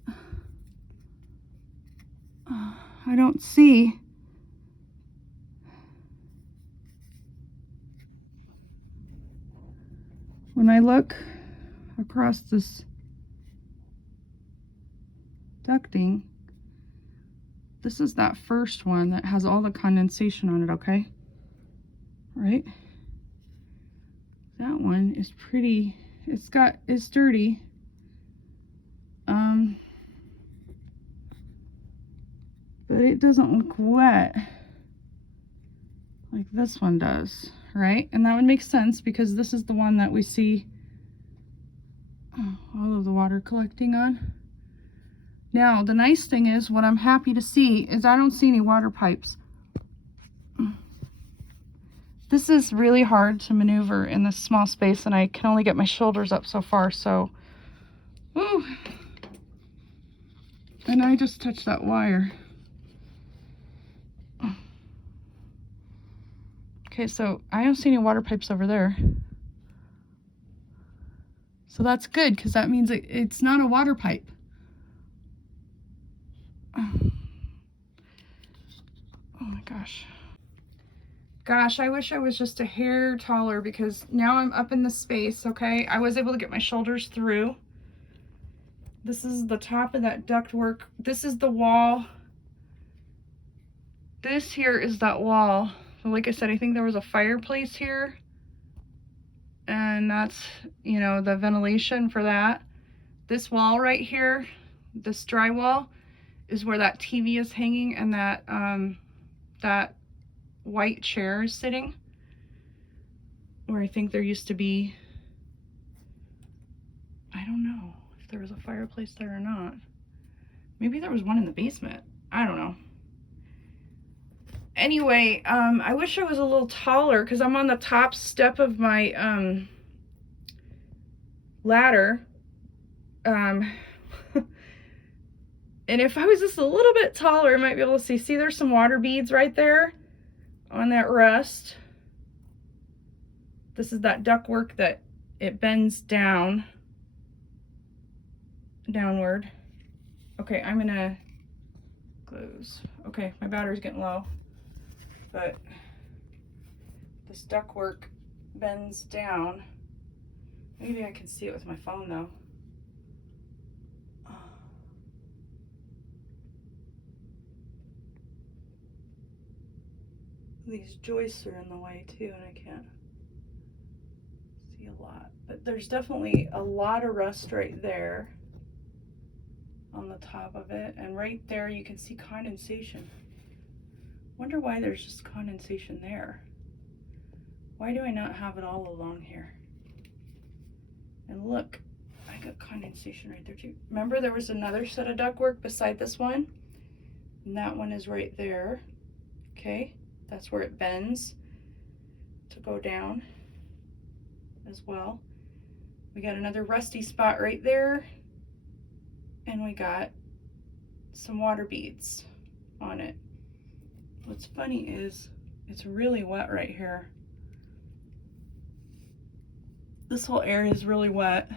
I don't see when I look across this ducting, This is that first one that has all the condensation on it, okay? Right? That one is pretty, it's dirty. But it doesn't look wet like this one does, right? And that would make sense because this is the one that we see all of the water collecting on. Now, the nice thing is, what I'm happy to see is I don't see any water pipes. This is really hard to maneuver in this small space, and I can only get my shoulders up so far, so. Ooh. And I just touched that wire. Okay, so I don't see any water pipes over there. So that's good, because that means it's not a water pipe. Oh my gosh. Gosh, I wish I was just a hair taller, because now I'm up in the space, okay? I was able to get my shoulders through. This is the top of that ductwork. This is the wall. This here is that wall. So like I said, I think there was a fireplace here. And that's, you know, the ventilation for that. This wall right here, this drywall, is where that TV is hanging, and that white chair is sitting, where I think there used to be, I don't know if there was a fireplace there or not. Maybe there was one in the basement. I don't know. Anyway, I wish I was a little taller, because I'm on the top step of my ladder. And if I was just a little bit taller, I might be able to see. See, there's some water beads right there on that rust. This is that ductwork that it bends downward. Okay, I'm gonna close. Okay, my battery's getting low, but this ductwork bends down. Maybe I can see it with my phone though. These joists are in the way too, and I can't see a lot. But there's definitely a lot of rust right there on the top of it, and right there you can see condensation. Wonder why there's just condensation there. Why do I not have it all along here? And look, I got condensation right there too. Remember, there was another set of ductwork beside this one, and that one is right there. Okay, that's where it bends to go down as well. We got another rusty spot right there, and we got some water beads on it. What's funny is it's really wet right here. This whole area is really wet.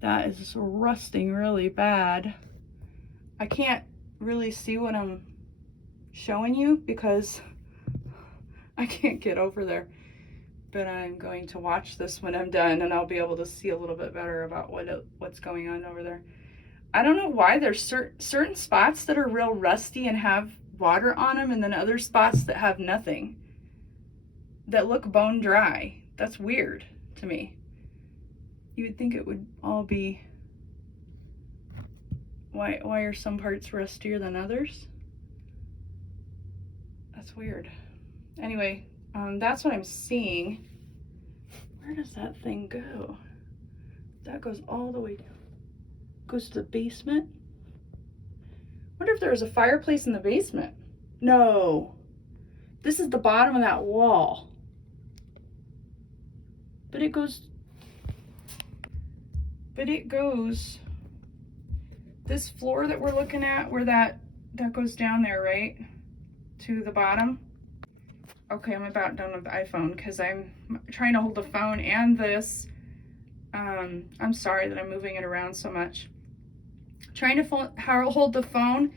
That is just rusting really bad. I can't really see what I'm showing you because I can't get over there. But I'm going to watch this when I'm done, and I'll be able to see a little bit better about what's going on over there. I don't know why there's certain spots that are real rusty and have water on them, and then other spots that have nothing, that look bone dry. That's weird to me. You would think it would all be, why are some parts rustier than others? That's weird. Anyway, that's what I'm seeing. Where does that thing go? That goes all the way down. Goes to the basement. Wonder if there was a fireplace in the basement. No. This is the bottom of that wall. But it goes, this floor that we're looking at, where that goes down there, right? To the bottom. Okay, I'm about done with the iPhone because I'm trying to hold the phone and this. I'm sorry that I'm moving it around so much. Trying to hold the phone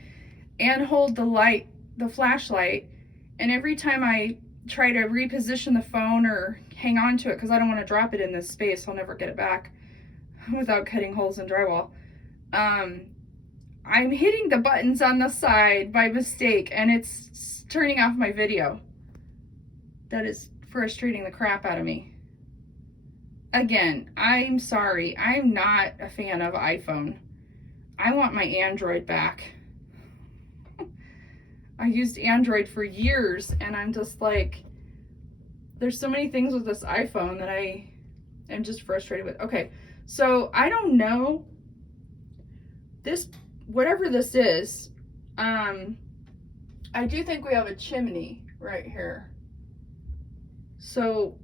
and hold the light, the flashlight, and every time I try to reposition the phone or hang on to it, because I don't want to drop it in this space, I'll never get it back without cutting holes in drywall. I'm hitting the buttons on the side by mistake and it's turning off my video. That is frustrating the crap out of me. Again, I'm sorry. I'm not a fan of iPhone. I want my Android back. I used Android for years and I'm just like, there's so many things with this iPhone that I am just frustrated with. Okay, so I don't know. This, whatever this is, I do think we have a chimney right here. So,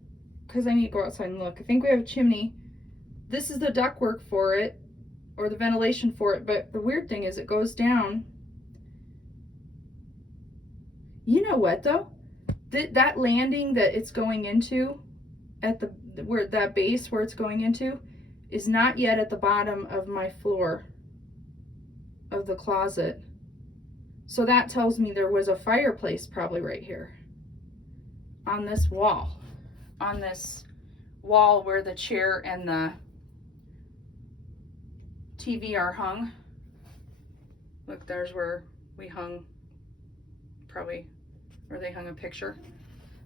because I need to go outside and look. I think we have a chimney. This is the ductwork for it, or the ventilation for it, but the weird thing is it goes down. You know what though? That landing that it's going into at the where that base where it's going into is not yet at the bottom of my floor of the closet. So that tells me there was a fireplace probably right here on this wall. On this wall where the chair and the TV are hung. Look, there's where we hung, probably where they hung a picture.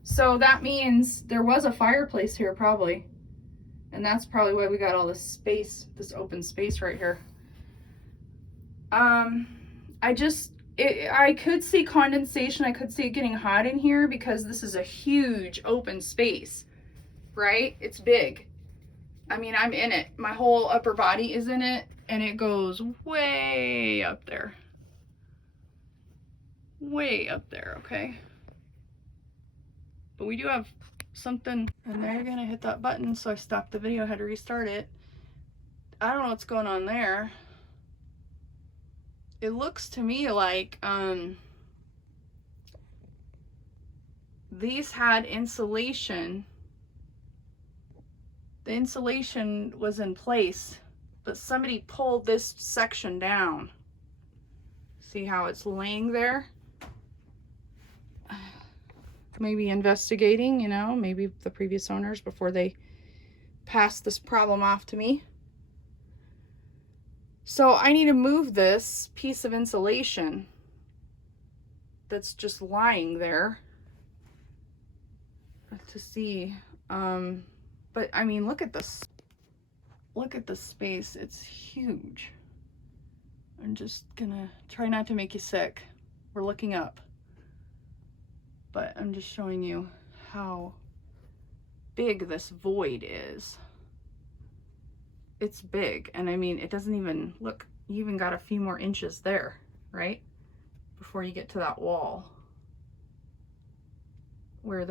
So that means there was a fireplace here probably. And that's probably why we got all this space, this open space right here. I could see condensation. I could see it getting hot in here because this is a huge open space, right? It's big. I mean, I'm in it. My whole upper body is in it and it goes way up there. Way up there, okay? But we do have something, and they're gonna hit that button, so I stopped the video, had to restart it. I don't know what's going on there. It looks to me like these had insulation. The insulation was in place, but somebody pulled this section down. See how it's laying there? Maybe investigating, you know, maybe the previous owners before they passed this problem off to me. So I need to move this piece of insulation that's just lying there to see. But I mean, look at this. Look at the space. It's huge. I'm just gonna try not to make you sick. We're looking up. But I'm just showing you how big this void is. It's big, and I mean, it doesn't even look, you even got a few more inches there, right? Before you get to that wall where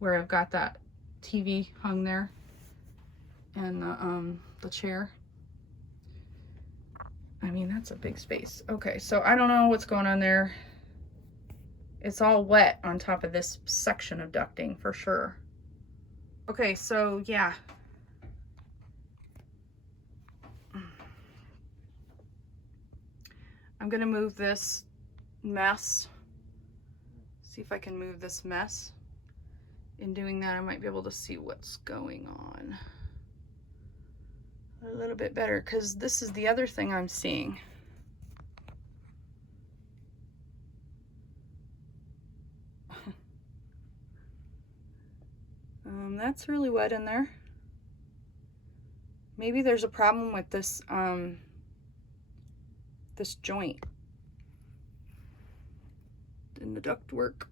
where I've got that TV hung there and the chair. I mean, that's a big space. Okay, so I don't know what's going on there. It's all wet on top of this section of ducting for sure. Okay, so yeah. I'm gonna move this mess. See if I can move this mess. In doing that, I might be able to see what's going on a little bit better, because this is the other thing I'm seeing. That's really wet in there. Maybe there's a problem with this this joint in the ductwork.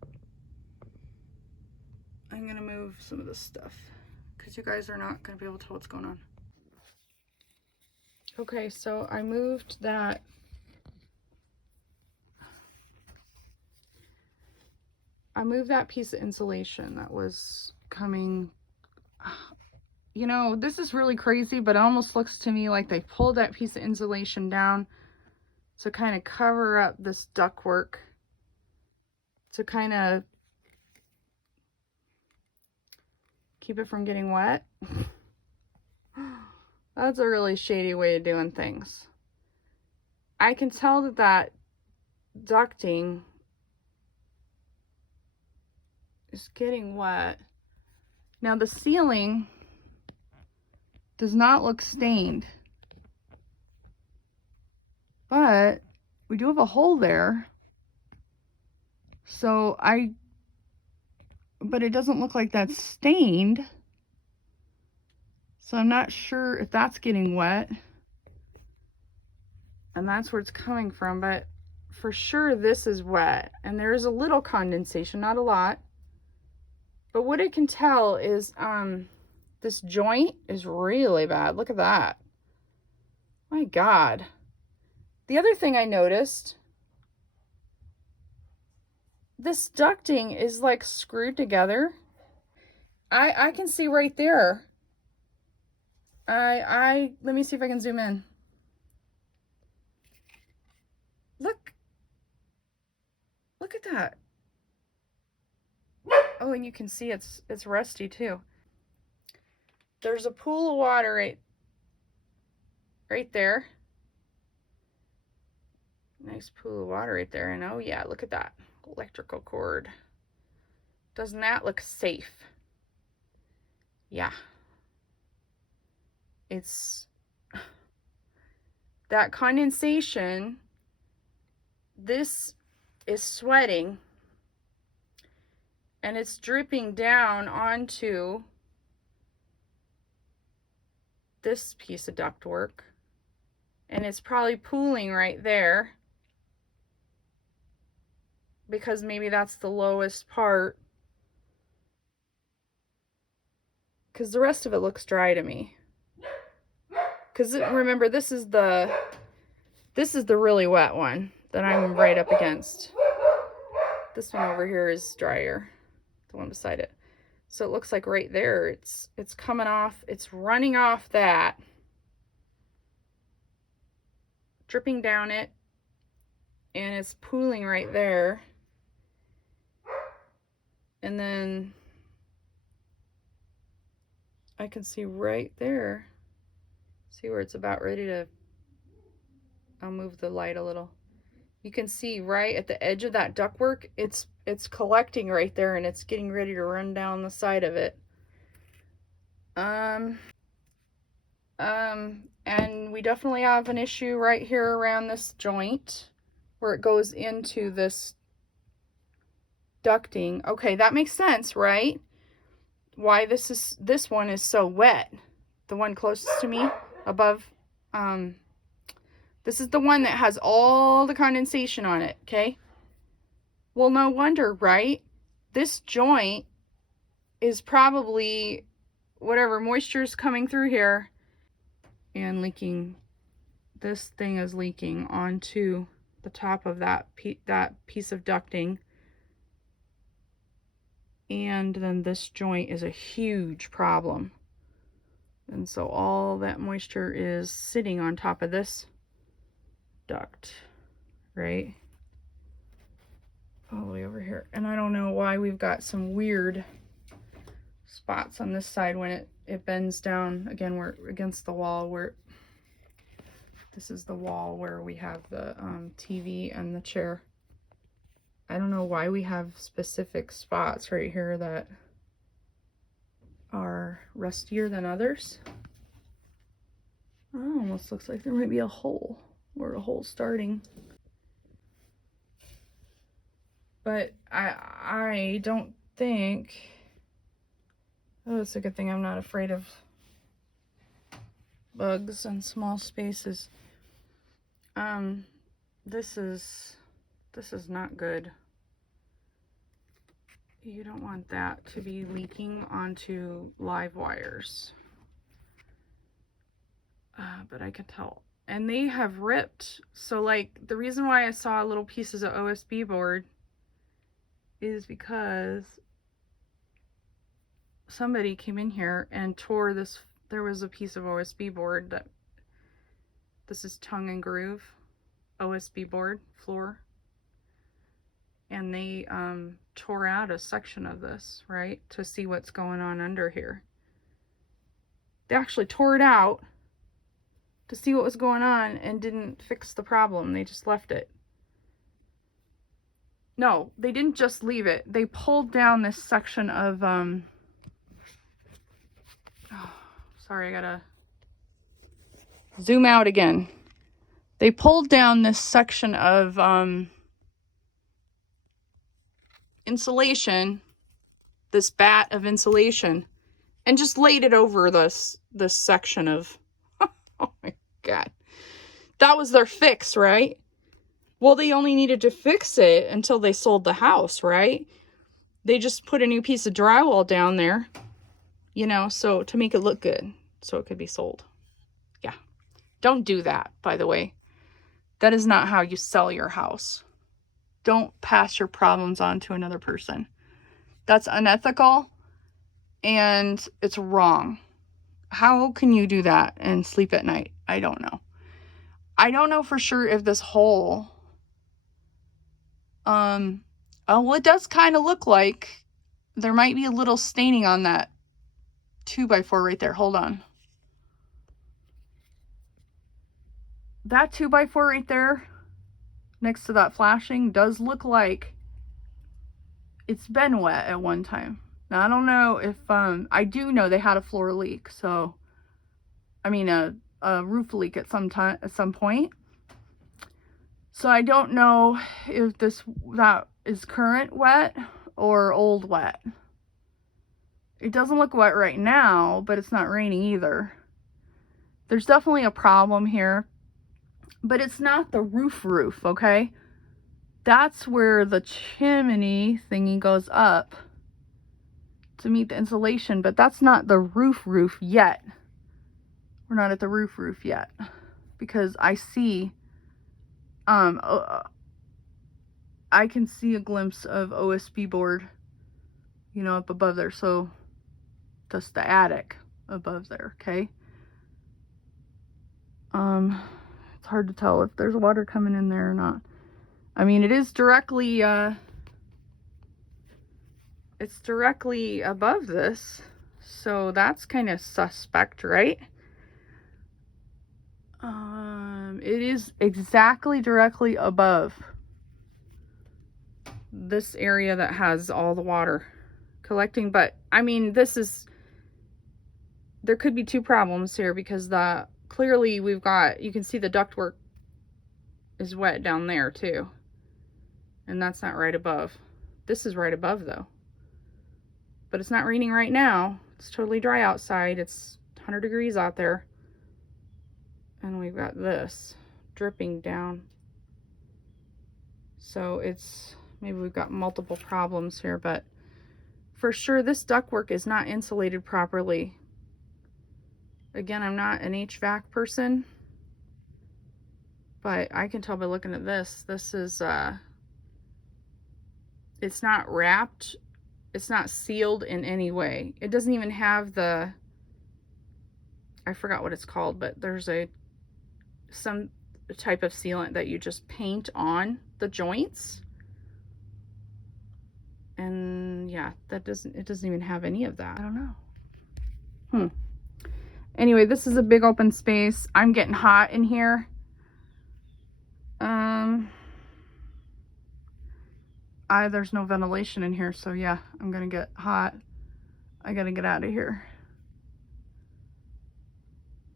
I'm gonna move some of this stuff because you guys are not gonna be able to tell what's going on. Okay, so I moved that. I moved that piece of insulation that was coming. You know, this is really crazy, but it almost looks to me like they pulled that piece of insulation down to kind of cover up this ductwork, to kind of keep it from getting wet. That's a really shady way of doing things. I can tell that that ducting is getting wet. Now the ceiling does not look stained. But we do have a hole there. So but it doesn't look like that's stained. So I'm not sure if that's getting wet. And that's where it's coming from, but for sure this is wet. And there's a little condensation, not a lot. But what I can tell is this joint is really bad. Look at that. My God. The other thing I noticed, this ducting is like screwed together. I can see right there. Let me see if I can zoom in. Look at that. Oh, and you can see it's rusty too. There's a pool of water right there. Nice pool of water right there. And oh yeah, look at that electrical cord. Doesn't that look safe? Yeah. It's that condensation. This is sweating and it's dripping down onto this piece of ductwork, and it's probably pooling right there because maybe that's the lowest part, because the rest of it looks dry to me. Because remember, this is the really wet one that I'm right up against. This one over here is drier, the one beside it. So it looks like right there, it's coming off, it's running off that, dripping down it, and it's pooling right there. And then I can see right there, see where it's about ready to, I'll move the light a little. You can see right at the edge of that ductwork, it's collecting right there, and it's getting ready to run down the side of it. And we definitely have an issue right here around this joint where it goes into this ducting. Okay, that makes sense, right? Why this one is so wet. The one closest to me above, this is the one that has all the condensation on it, okay? Well, no wonder, right? This joint is probably whatever moisture is coming through here and leaking. This thing is leaking onto the top of that piece of ducting. And then this joint is a huge problem. And so all that moisture is sitting on top of this duct, right? All the way over here. And I don't know why we've got some weird spots on this side when it bends down. Again, we're against the wall where this is the wall where we have the TV and the chair. I don't know why we have specific spots right here that are rustier than others. Oh, almost looks like there might be a hole or a hole starting. But I don't think, oh, it's a good thing I'm not afraid of bugs and small spaces. This is not good. You don't want that to be leaking onto live wires. But I can tell. And they have ripped. So like the reason why I saw little pieces of OSB board is because somebody came in here and tore this. There was a piece of OSB board that, this is tongue and groove OSB board floor. And they tore out a section of this, right, to see what's going on under here. They actually tore it out to see what was going on and didn't fix the problem. They just left it. No, they didn't just leave it. They pulled down this section of, oh, sorry, I gotta zoom out again. They pulled down this section of insulation, this bat of insulation, and just laid it over this section of, oh my God. That was their fix, right? Well, they only needed to fix it until they sold the house, right? They just put a new piece of drywall down there, you know, so to make it look good, so it could be sold. Yeah. Don't do that, by the way. That is not how you sell your house. Don't pass your problems on to another person. That's unethical and it's wrong. How can you do that and sleep at night? I don't know. I don't know for sure if this hole, well, it does kind of look like there might be a little staining on that 2x4 right there. Hold on. That 2x4 right there next to that flashing does look like it's been wet at one time. Now, I don't know if, I do know they had a floor leak. So, I mean, a roof leak at some point. So I don't know if that is current wet or old wet. It doesn't look wet right now, but it's not raining either. There's definitely a problem here, but it's not the roof, okay? That's where the chimney thingy goes up to meet the insulation, but that's not the roof yet. We're not at the roof yet because I see, I can see a glimpse of OSB board, you know, up above there. So that's the attic above there, okay? It's hard to tell if there's water coming in there or not. I mean, it is directly, it's directly above this, so that's kind of suspect, right? It is exactly directly above this area that has all the water collecting, but I mean, there could be two problems here because clearly you can see the ductwork is wet down there too. And that's not right above. This is right above though. But it's not raining right now. It's totally dry outside. It's 100 degrees out there. And we've got this dripping down. So maybe we've got multiple problems here, but for sure this ductwork is not insulated properly. Again, I'm not an HVAC person, but I can tell by looking at this. This is, it's not wrapped. It's not sealed in any way. It doesn't even have I forgot what it's called, but there's some type of sealant that you just paint on the joints. And yeah, it doesn't even have any of that. I don't know. Anyway, this is a big open space. I'm getting hot in here. There's no ventilation in here, so yeah, I'm gonna get hot. I gotta get out of here.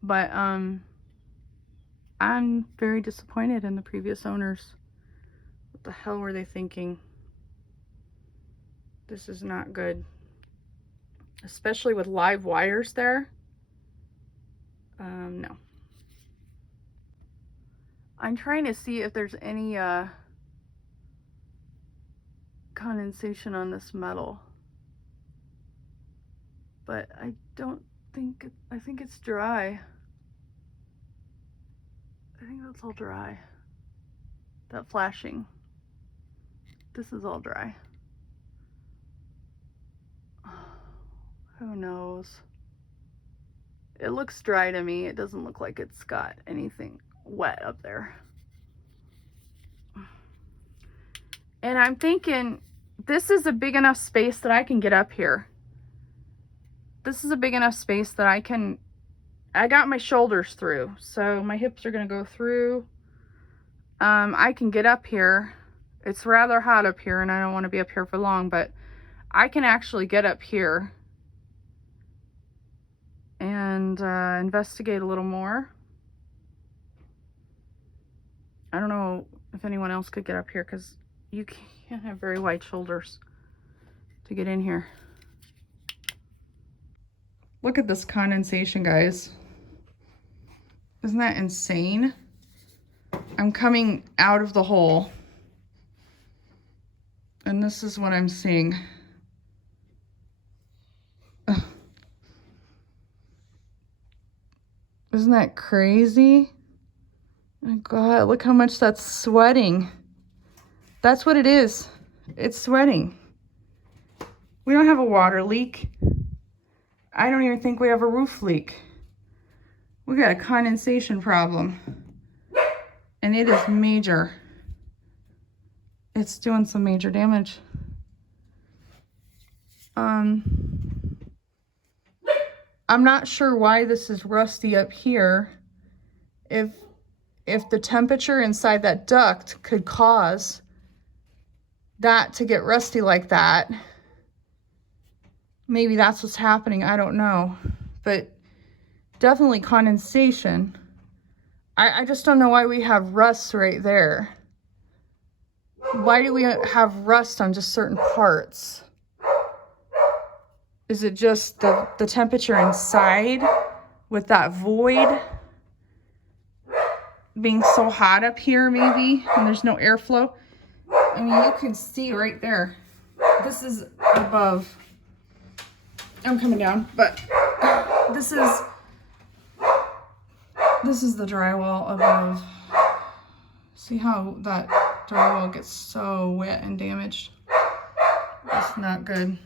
But I'm very disappointed in the previous owners. What the hell were they thinking? This is not good. Especially with live wires there. No. I'm trying to see if there's any condensation on this metal. But I don't think, I think it's dry. I think that's all dry. That flashing. This is all dry. Who knows? It looks dry to me. It doesn't look like it's got anything wet up there. And I'm thinking, this is a big enough space that I can get up here. This is a big enough space that I got my shoulders through, so my hips are gonna go through. I can get up here. It's rather hot up here and I don't want to be up here for long, but I can actually get up here and investigate a little more. I don't know if anyone else could get up here because you can't have very wide shoulders to get in here. Look at this condensation, guys. Isn't that insane? I'm coming out of the hole, and this is what I'm seeing. Ugh. Isn't that crazy? Oh my God, look how much that's sweating. That's what it is. It's sweating. We don't have a water leak. I don't even think we have a roof leak. We got a condensation problem. And it is major. It's doing some major damage. I'm not sure why this is rusty up here. If the temperature inside that duct could cause that to get rusty like that, maybe that's what's happening. I don't know. But definitely condensation. I just don't know why we have rust right there. Why do we have rust on just certain parts? Is it just the temperature inside with that void being so hot up here maybe, and there's no airflow? I mean, you can see right there. This is above. I'm coming down, but this is the drywall above. See how that drywall gets so wet and damaged? It's not good.